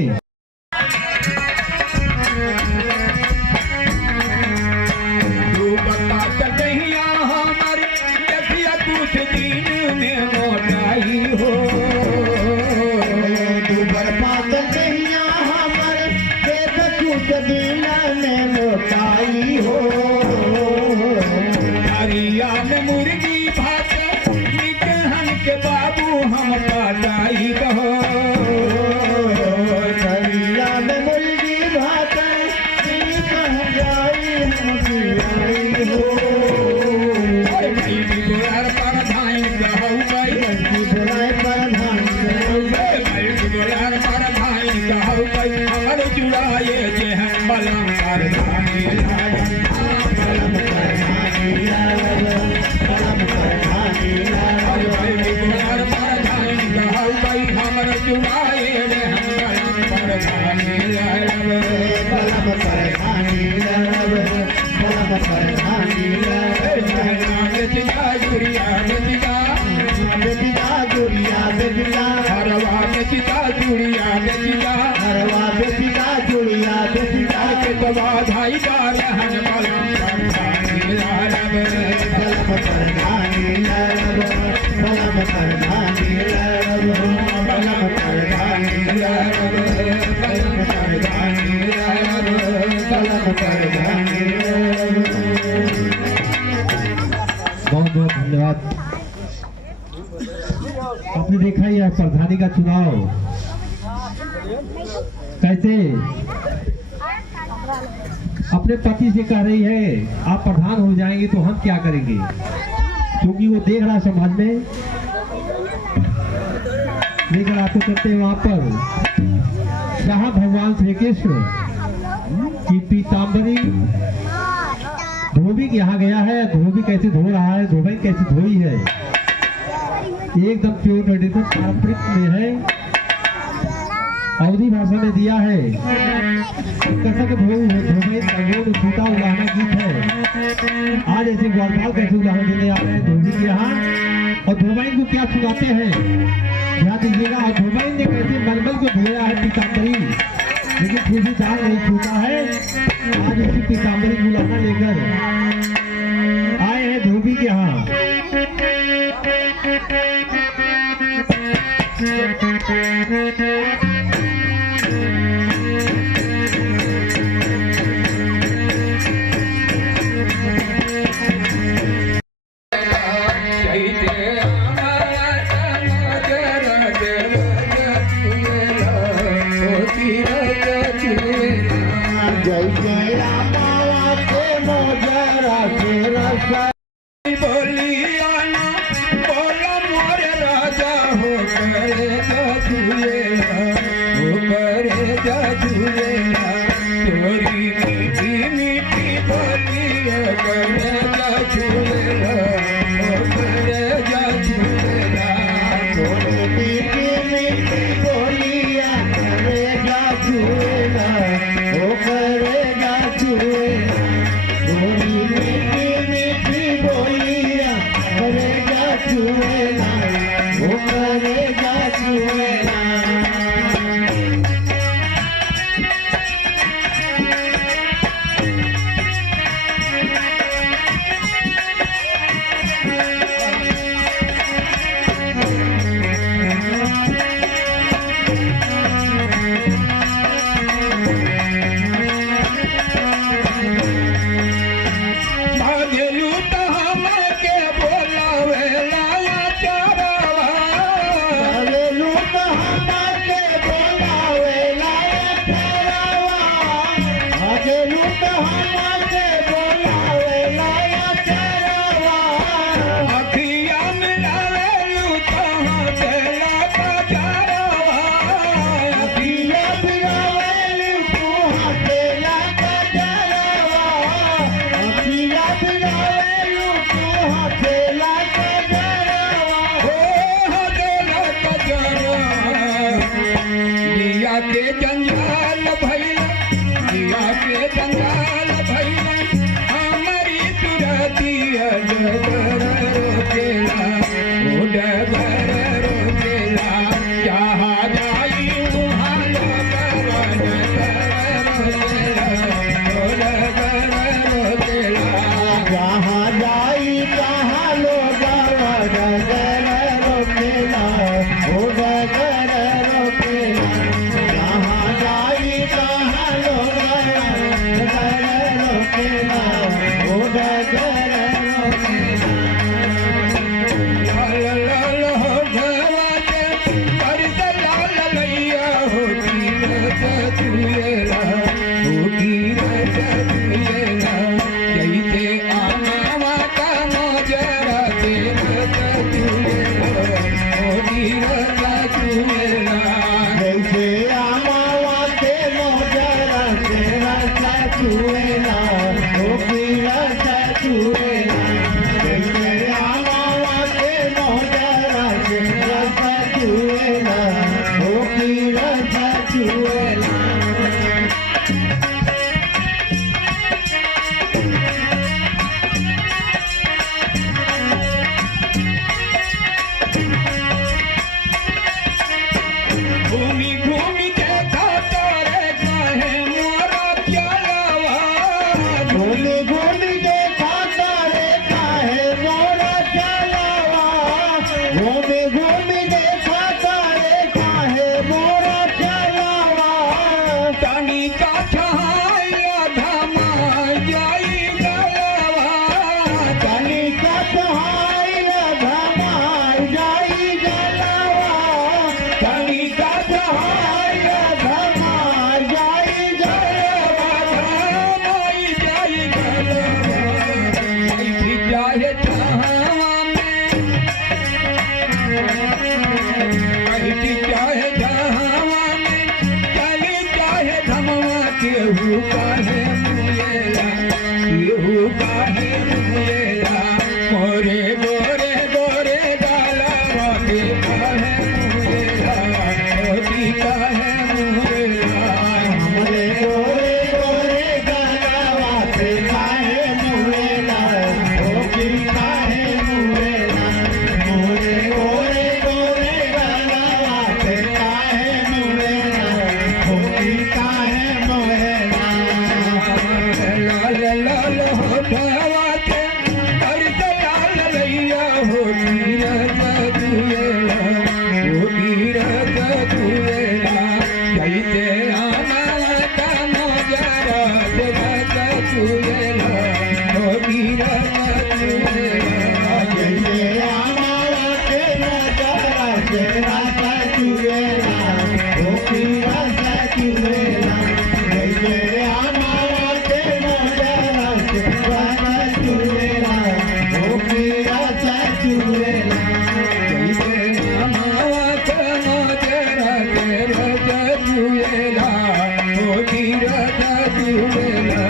मुर्गी भात निकहन के बाबू हम पटाई कहो। करिया में मुर्गी भात निकहन जाई हम पियाई हो। भाई बिगुलार पर धाई कहू गई, बिगुलार पर धाई कहू गई, भाई बिगुलार पर धाई कहू गई। हमर जुड़ाए जे हम बलम पर धानी लाया, बलम पर धानी लाया, बलम पर धानी लाया। भाई बिगुलार पर धाई कहू गई। हमर जुड़ाए जे हम बलम पर धानी लाया, बलम पर धानी लाया, बलम पर धानी लाया। बेटिया गुड़िया बेटिया, बेटिया गुड़िया बेटिया, हरवा बेटिया गुड़िया बेटिया, हरवा बेटिया गुड़िया बेटिया। के दवा धाई डाल हन बलम पर धानी लाया, बलम पर धानी लाया, बलम पर धानी लाया, बलम पर धानी लाया, बलम पर धानी लाया, बलम पर धानी लाया। बहुत बहुत धन्यवाद। आपने देखा ही है प्रधानी का चुनाव कैसे अपने पति से कह रही है आप प्रधान हो जाएंगे तो हम क्या करेंगे, क्योंकि वो देख रहा समाज में। लेकर आपको चलते हैं वहां पर जहां भगवान श्री कृष्ण की पीताम्बरी धोबी यहाँ गया है। धोबी कैसे धो रहा है, धोबी कैसे धोई है, एकदम प्योर ट्रेडिशनल पारंपरिक में है, अवधी भाषा में दिया है। कसक धोबी छूटा उलाहना गीत है। आज ऐसे ग्वालपाल कैसे उदाहरण देने आ रहे हैं धोबी के यहाँ, और धोबाइन को क्या सुनाते हैं ध्यान दीजिएगा। और धोबाइन ने कैसे मलमल को धोया है पीताम्बरी, लेकिन फिर भी दाग नहीं छूटा है। आज ऐसी पीताम्बरी उलाहना लेकर आए हैं धोबी के यहाँ। जय जय रामा के मोजरा के रसा। बोलिया ना बोला मोरे राजा हो करे झूलेला, हो करे झूलेला। तोरी मीठी मीठी बोलिया करे झूलेला, हो करे झूलेला। तोरी मीठी मीठी बोलिया करेगा झूला, ओ करेगा झूला। तोरी मीठी मीठी बोलिया करेगा झूला, ओ करेगा झूला। चुएला हो की रसा चुएला घूमी घूमी देखा तारे काहे मोरा चलावा घूमी घूमी देखा तारे काहे मोरा चलावा घूमी घूमी देखा तारे काहे मोरा चलावा तनी का छहाया धमा जाई गलवा तनी का छहाया धमा जाई गलवा तनी का छहाया धमा जाई गलवा धमाई जाई गलवा ऐसी जाए छावा में ऐसी चाहे छावा में चली चाहे धमवा केहू काहे मुएला केहू काहे मुएला मोरे गोरे गोरे गालवा के काहे मुएला मोती काहे मुएला हमरे गोरे गोरे गलवा से काहे मुएला हो की काहे मुएला मोरे गोरे गोरे गलवा से काहे मुएला हो की काहे मुएला लाल लाल होठवा के हरित लाल लैया हो गिरत तुएला हो गिरत तुएला जैसे आमावा का नजरा जगत तुएला हो गिरत तुएला जैसे आमावा के नजरा से रासा चुएला हो की रासा चुएला जैसे आमावा के नजरा से रासा चुएला हो की रासा चुएला जैसे आमावा का नजरा जगत तुएला हो गिरत तुएला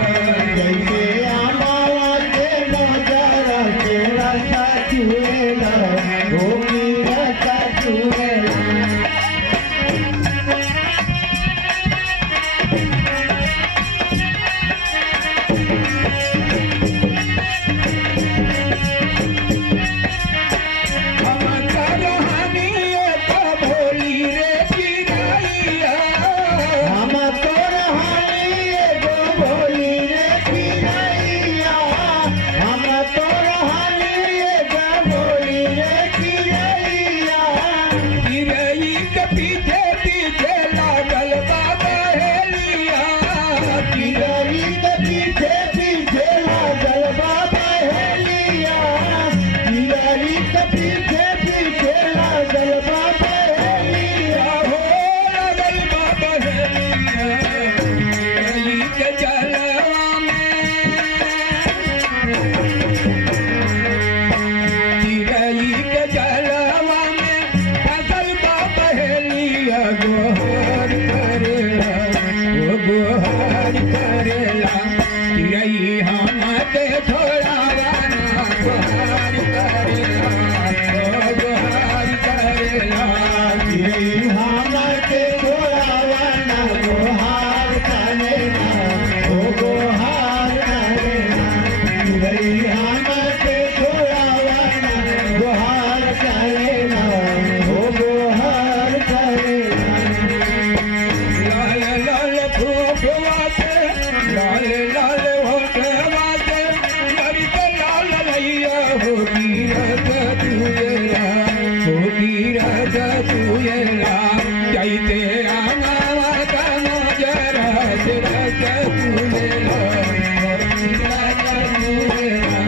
जैसे आमावा के नजरा से रासा चुएला हो की रासा चुएला हम करहानी तो भोली रे चिड़ैया हम तोर हाली एगो भोली रे चिड़ैया हम तोर हाली एगो भोली रे चिड़ैया चिड़ै के पीछे पीछे लागल बा बहेलिया चिड़ै के पीछे पीछे लागल बा बहेलिया चिड़ै के पीछे पीछे लागल बा बहेलिया हो लागल बा बहेलिया चिड़ै के जलवा में चिड़ै के जलवा में फसल बा बहेलिया गोहर करेला ओ गोहर करेला चिड़ै हम के छोड़ावा ना गोहर करेला ओ गोहर करेला चिड़ै हमर के गोरावा ना गोहार करेला ओ गोहार करेला चिड़ै हमर के गोरावा ना गोहार करेला ओ गोहार करेला लाल लाल फूफवा के लाल लाल होठवा के हरित लाल लैया हो गिरत तुएला हो गिरत तुएला जैसे आमावा का नजरा से रत तुएला हो गिरत तुएला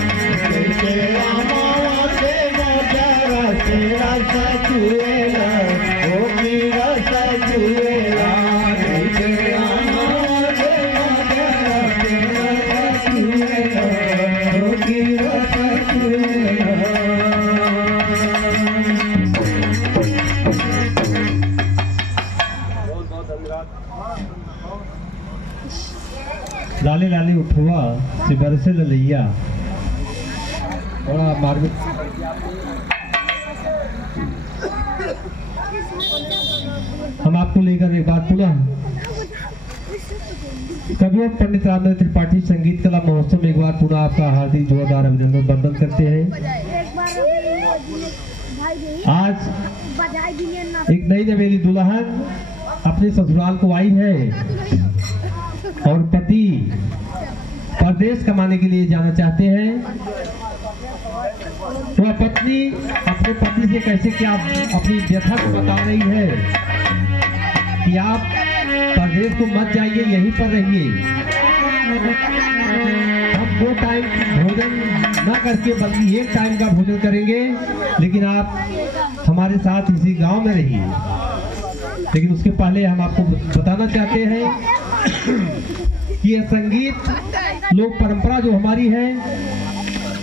जैसे आमावा के नजरा से रसा चुएला ओ की रसा चुएला जैसे आमावा के नजरा से रसा चुएला ओ की रसा चुएला लाले लाले उठवा से बरसे ललैया बड़ा मार्ग हम आपको लेकर एक बार पुनः कवियों पंडित रामदेव त्रिपाठी संगीत कला महोत्सव में एक बार पुनः आपका हार्दिक जोरदार अभिनंदन वंदन करते हैं। आज एक नई नवेली दुल्हन अपने ससुराल को आई है और पति परदेश कमाने के लिए जाना चाहते हैं। वह पत्नी अपने पति से कैसे क्या अपनी व्यथा को बता रही है कि आप परदेश को मत जाइए, यहीं पर रहिए। हम 2 टाइम भोजन न करके बल्कि 1 टाइम का भोजन करेंगे, लेकिन आप हमारे साथ इसी गांव में रहिए। लेकिन उसके पहले हम आपको बताना चाहते हैं कि यह संगीत लोक परंपरा जो हमारी है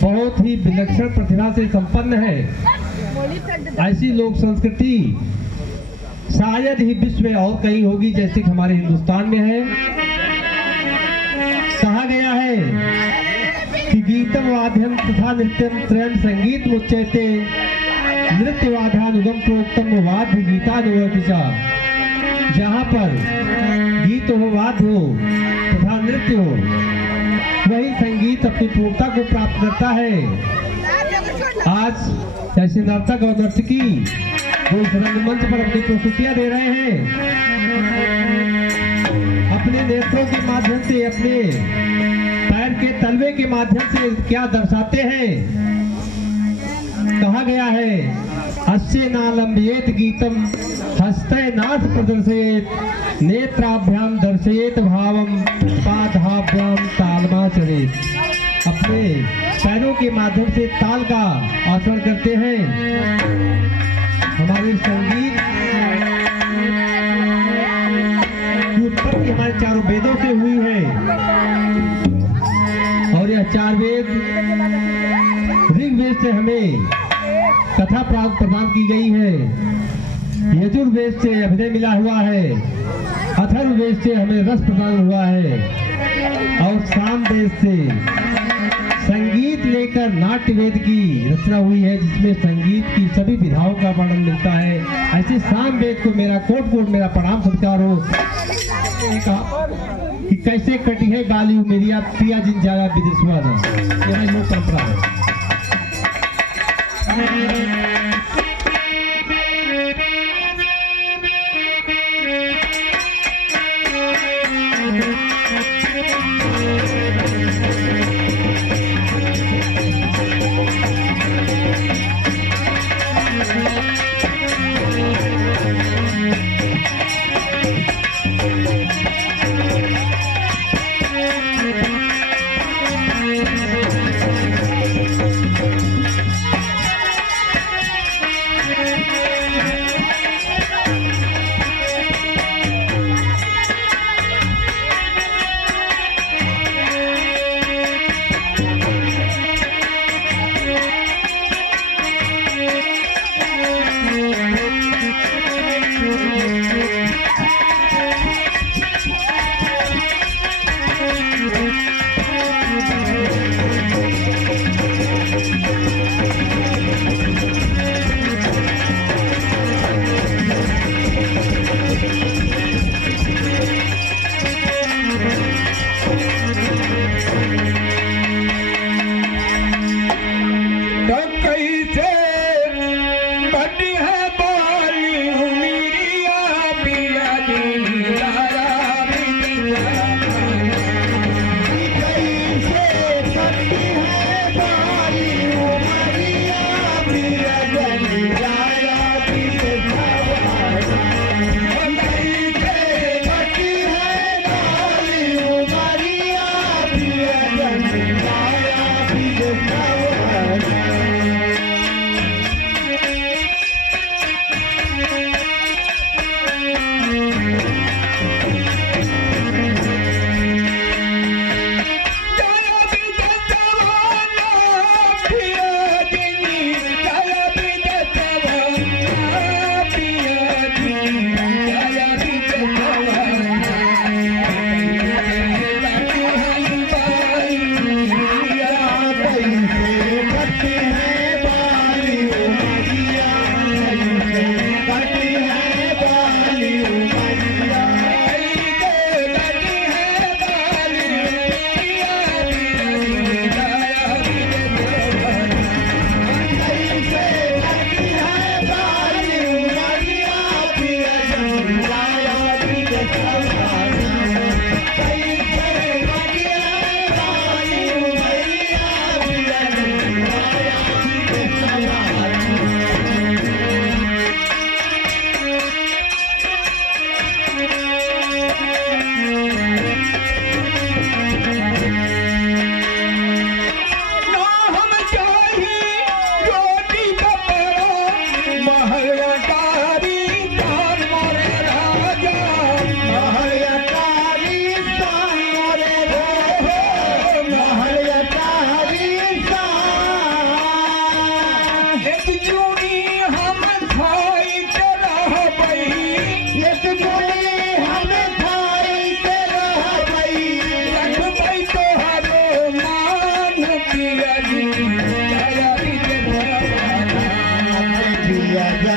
बहुत ही विलक्षण प्रतिभा से संपन्न है। ऐसी लोक संस्कृति शायद ही विश्व में और कहीं होगी जैसे कि हमारे हिंदुस्तान में है। कहा गया है कि गीतम वाद्यम तथा नृत्यम त्रयम संगीत मुच्यते नृत्य वाद्यानुगम प्रोक्तम वाद्य गीतानुवर्तिचा। जहाँ पर गीत हो, वाद्य हो तथा नृत्य हो, वही संगीत अपनी पूर्णता को प्राप्त करता है। आज ऐसे नर्तक और नर्तकी जो इस रंगमंच पर अपनी प्रस्तुतियां दे रहे हैं, अपने नेत्रों के माध्यम से, अपने पैर के तलवे के माध्यम से क्या दर्शाते हैं। कहा गया है अस्य नालंबयेत गीतम हस्ते नाथ प्रदर्शयेत नेत्राभ्याम दर्शयेत भावम पादाभ्याम तालमाचरेत। अपने पैरों के माध्यम से ताल का आचरण करते हैं। हमारे संगीत की उत्पत्ति हमारे 4 वेदों से हुई है और यह 4 वेद ऋग्वेद से हमें कथा प्रदान की गई है, यजुर्वेद से अभिनय मिला हुआ है, अथर्ववेद से हमें रस प्रदान हुआ है और सामवेद से संगीत लेकर नाट्य वेद की रचना हुई है, जिसमें संगीत की सभी विधाओं का वर्णन मिलता है। ऐसे सामवेद को मेरा कोट कोट मेरा प्रणाम सत्कार हो। कि कैसे कटी है बाली मेरी आप प्रिया जिन जाया विदेशवाना, यह लोक परंपरा है।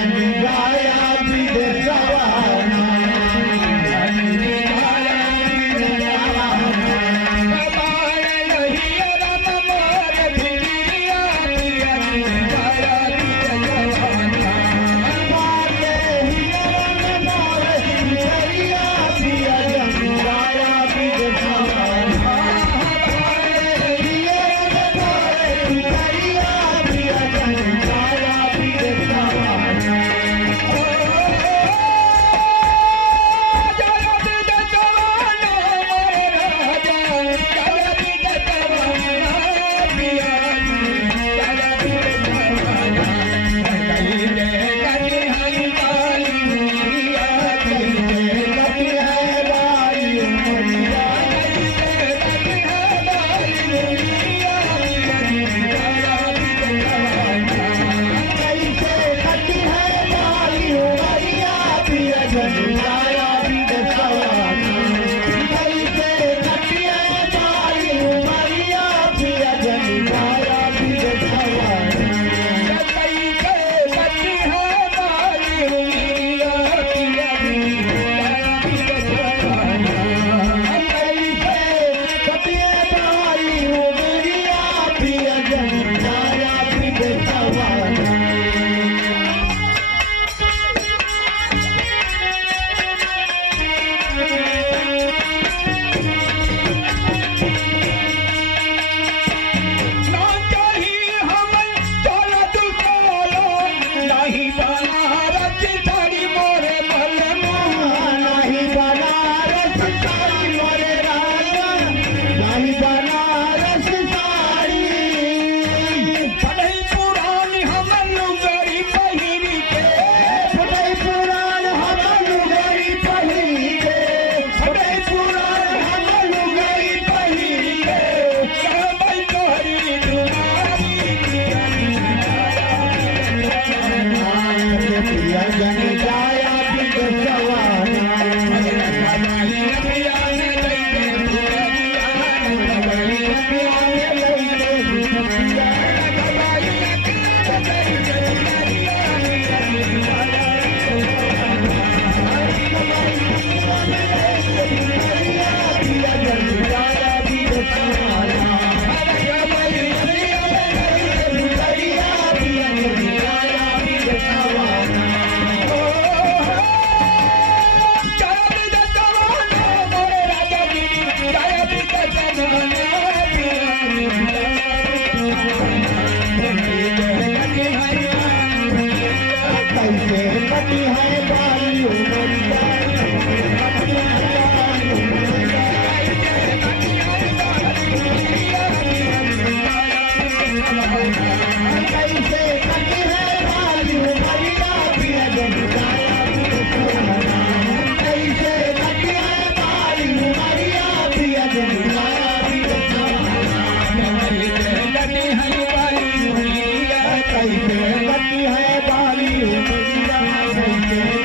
जनी गाया विदेशवाना कैसे लगी है बाली उमरिया कैसे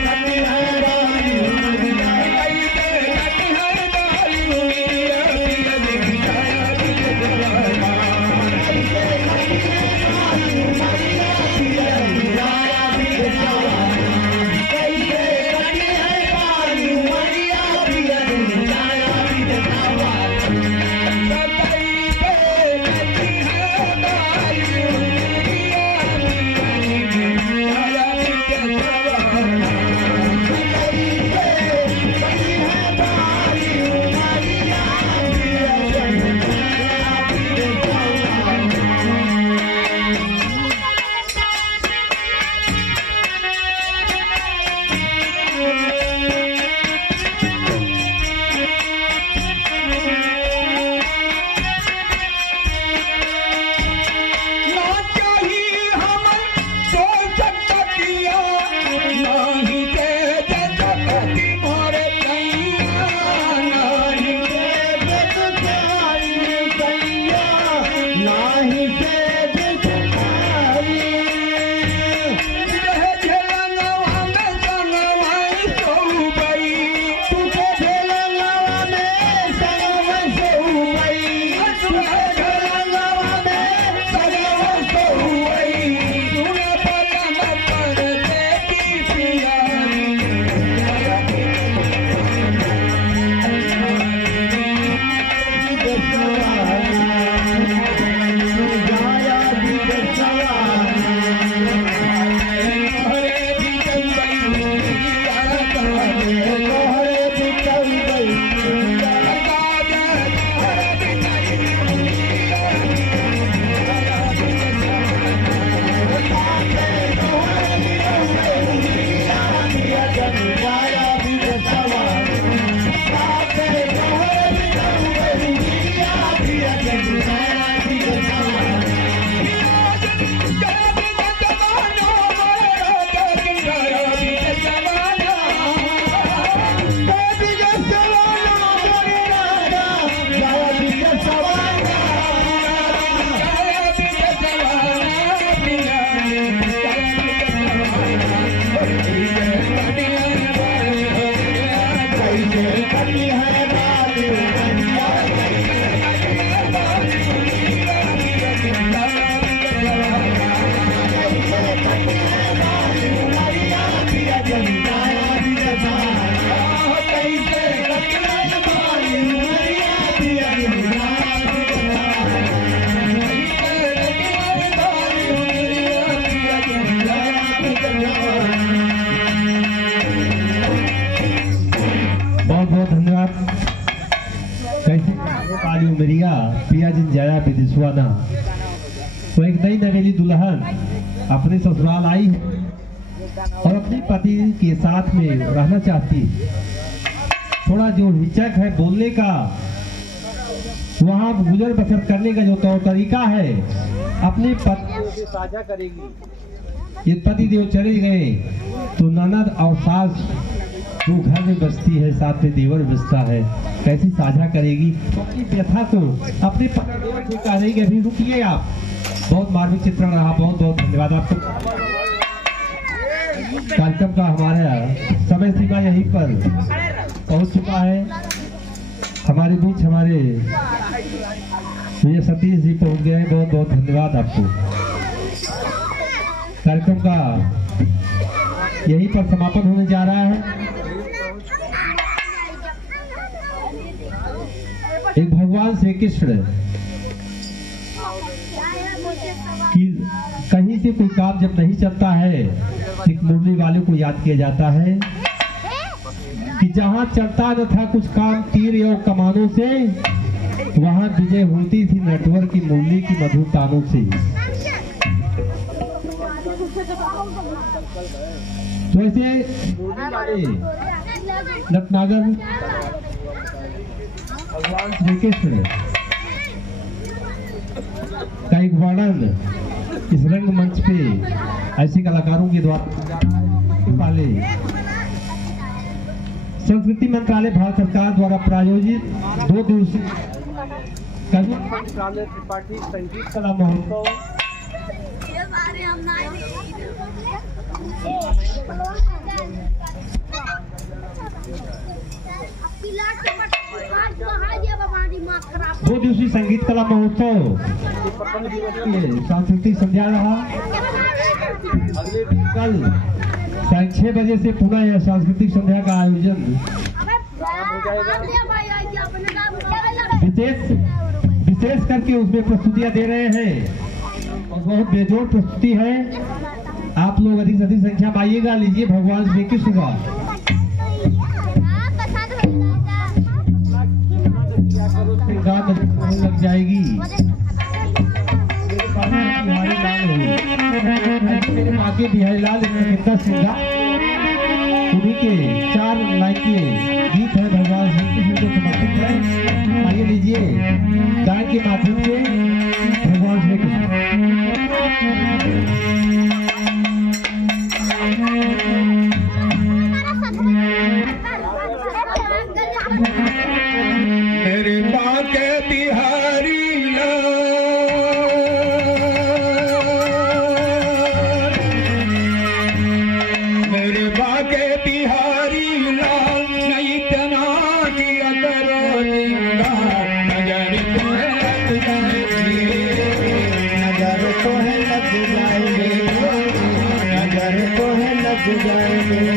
कैसे कटी है बात उमरिया पिया जनिताया कैसे कटी है बात उमरिया पिया बहुत बहुत धन्यवाद। कैसे काली उमरिया पिया जिन जाया विदिशवाना। तो एक नई नवेली दुल्हन अपने ससुराल आई है और अपने पति के साथ में रहना चाहती है। थोड़ा जो हिचक है बोलने का, वहाँ गुजर बसर करने का जो तौर तरीका है अपने पति से साझा करेगी। ये पति देव चले गए तो ननद और सास जो घर में बसती है, साथ में देवर बसता है, कैसे साझा करेगी अपनी व्यथा को अपने पति से कहेगी। अभी रुकिए आप, बहुत मार्मिक चित्रण रहा। बहुत बहुत धन्यवाद आपको। कार्यक्रम का हमारा समय सीमा यहीं पर पहुंच चुका है। हमारे बीच हमारे ये सतीश जी पहुंच गए। बहुत बहुत धन्यवाद आपको। कार्यक्रम का यहीं पर समापन होने जा रहा है। एक भगवान श्री कृष्ण कि कहीं से कोई काम जब नहीं चलता है, एक मुरली वाले को याद किया जाता है कि जहाँ चलता न था कुछ काम तीर और कमानों से, वहाँ विजय होती थी नटवर की मुरली की मधुर तानों से। तो ऐसे मुरली वाले नटनागर भगवान श्री कृष्ण का एक वर्णन इस रंग मंच पे ऐसे कलाकारों के द्वारा पाले संस्कृति मंत्रालय भारत सरकार द्वारा प्रायोजित 2 दिवसीय त्रिपाठी संगीत कला महोत्सव दो दिवसीय संगीत कला महोत्सव सांस्कृतिक संध्या रहा। अगले दिन कल 6:30 बजे से पुनः यह सांस्कृतिक संध्या का आयोजन विशेष करके उसमें प्रस्तुतियां दे रहे हैं और बहुत बेजोड़ प्रस्तुति है। आप लोग अधिक से अधिक संख्या में आइएगा। लीजिए भगवान श्री कृष्ण का लग जाएगी। बिहारी लाल हो मेरे माँ के बिहारी लाल कितना सीधा उन्हीं के 4 लाइन के गीत है भगवान श्री कृष्ण को समर्पित है। आइए लीजिए गायन के माध्यम से भगवान श्री कृष्ण। मेरे माँ के बिहारी लाल, मेरे माँ के बिहारी लाल, नहीं तना किया करो जिंदा, नजर तो है लग जाएगी, नजर तो है लग जाएंगे, नजर तो है लग जाएंगे।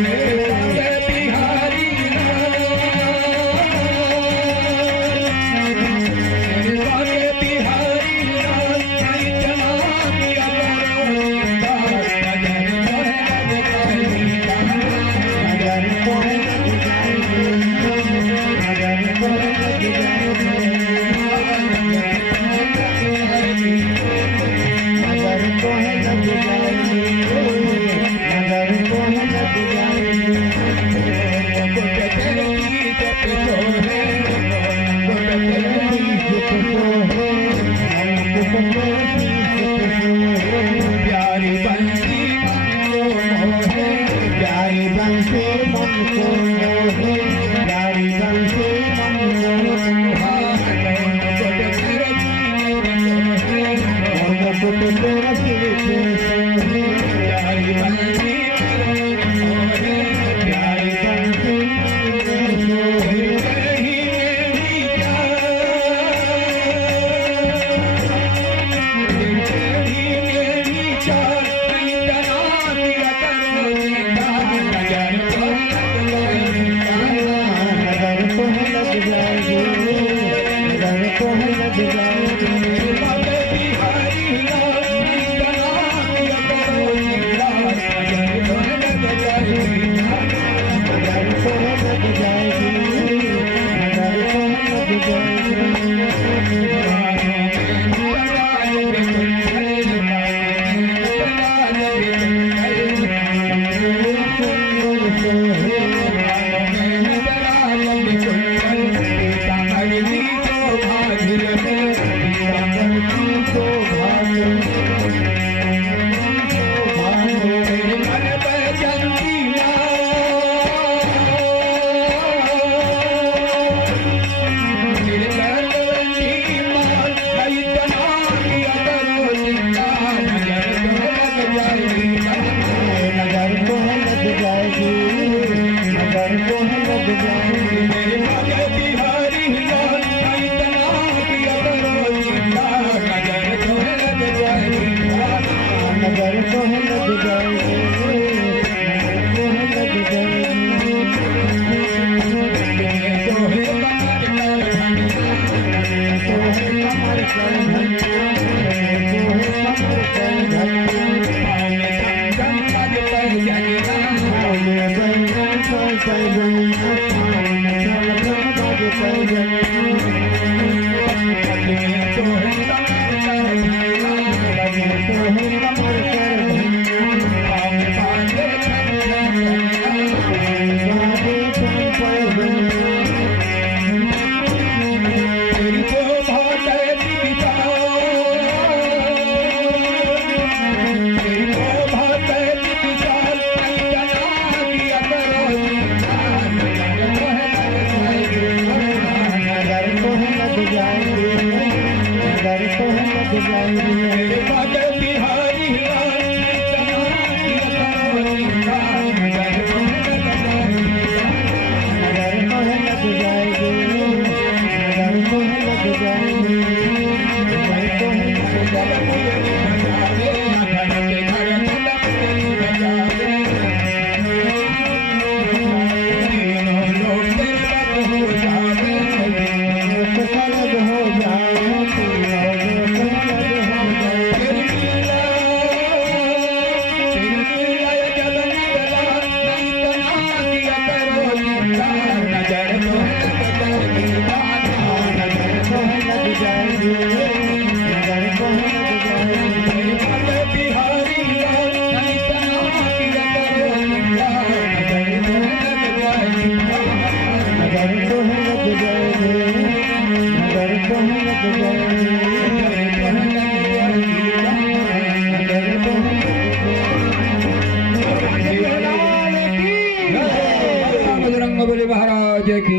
महाराज की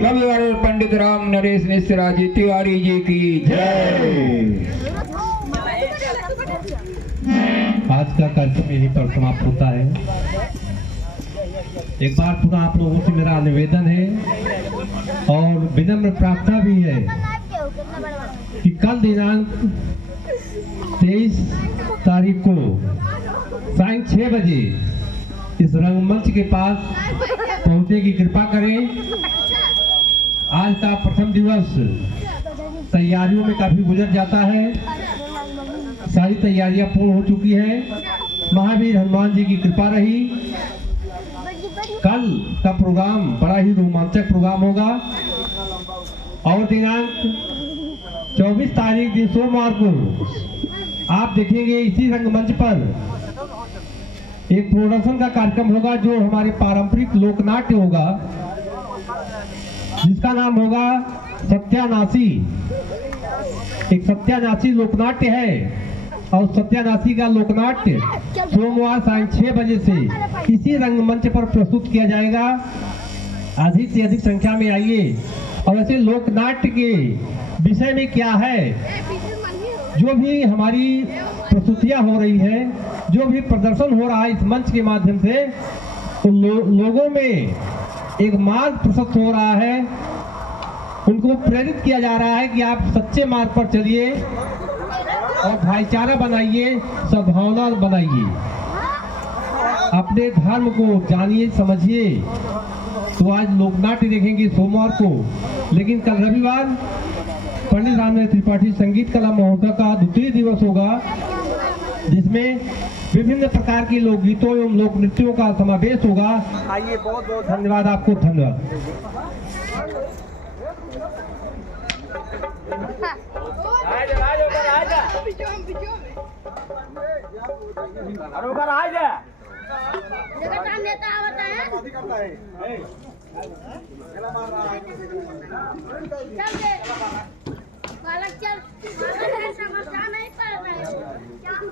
कविवर पंडित राम नरेश मिश्रा जी तिवारी जी की जय। आज का कार्यक्रम यहीं पर समाप्त होता है। एक बार पुनः आप लोगों से मेरा निवेदन है और विनम्र प्रार्थना भी है कि कल दिनांक 23 तारीख को सायं 6 बजे इस रंगमंच के पास पहुंचने की कृपा करें। आज का प्रथम दिवस तैयारियों में काफी गुजर जाता है। सारी तैयारियां पूर्ण हो चुकी हैं। महावीर हनुमान जी की कृपा रही। कल का प्रोग्राम बड़ा ही रोमांचक प्रोग्राम होगा और दिनांक 24 तारीख दिन सोमवार को आप देखेंगे इसी रंगमंच पर एक प्रोडक्शन का कार्यक्रम होगा जो हमारे पारंपरिक लोकनाट्य होगा, जिसका नाम होगा सत्यानाशी। एक सत्यानाशी लोकनाट्य है और सत्यानाशी का लोकनाट्य सोमवार सायं 6 बजे से इसी रंगमंच पर प्रस्तुत किया जाएगा। अधिक से अधिक संख्या में आइए और ऐसे लोकनाट्य के विषय में क्या है, जो भी हमारी प्रस्तुतियां हो रही है, जो भी प्रदर्शन हो रहा है इस मंच के माध्यम से, तो लोगों में एक मार्ग प्रशस्त हो रहा है। उनको प्रेरित किया जा रहा है कि आप सच्चे मार्ग पर चलिए और भाईचारा बनाइए, सद्भावना बनाइए, अपने धर्म को जानिए समझिए। तो आज लोकनाट्य देखेंगे सोमवार को, लेकिन कल रविवार पंडित रामनाथ त्रिपाठी संगीत कला महोत्सव का द्वितीय दिवस होगा, जिसमें विभिन्न प्रकार के लोकगीतों एवं लोक नृत्यों का समावेश होगा। आइए, बहुत बहुत धन्यवाद आपको। धन्यवाद। अरे देखो काम नेता आवता है चल दे बालक चल बालक है समझता नहीं पड़ रहा है क्या हम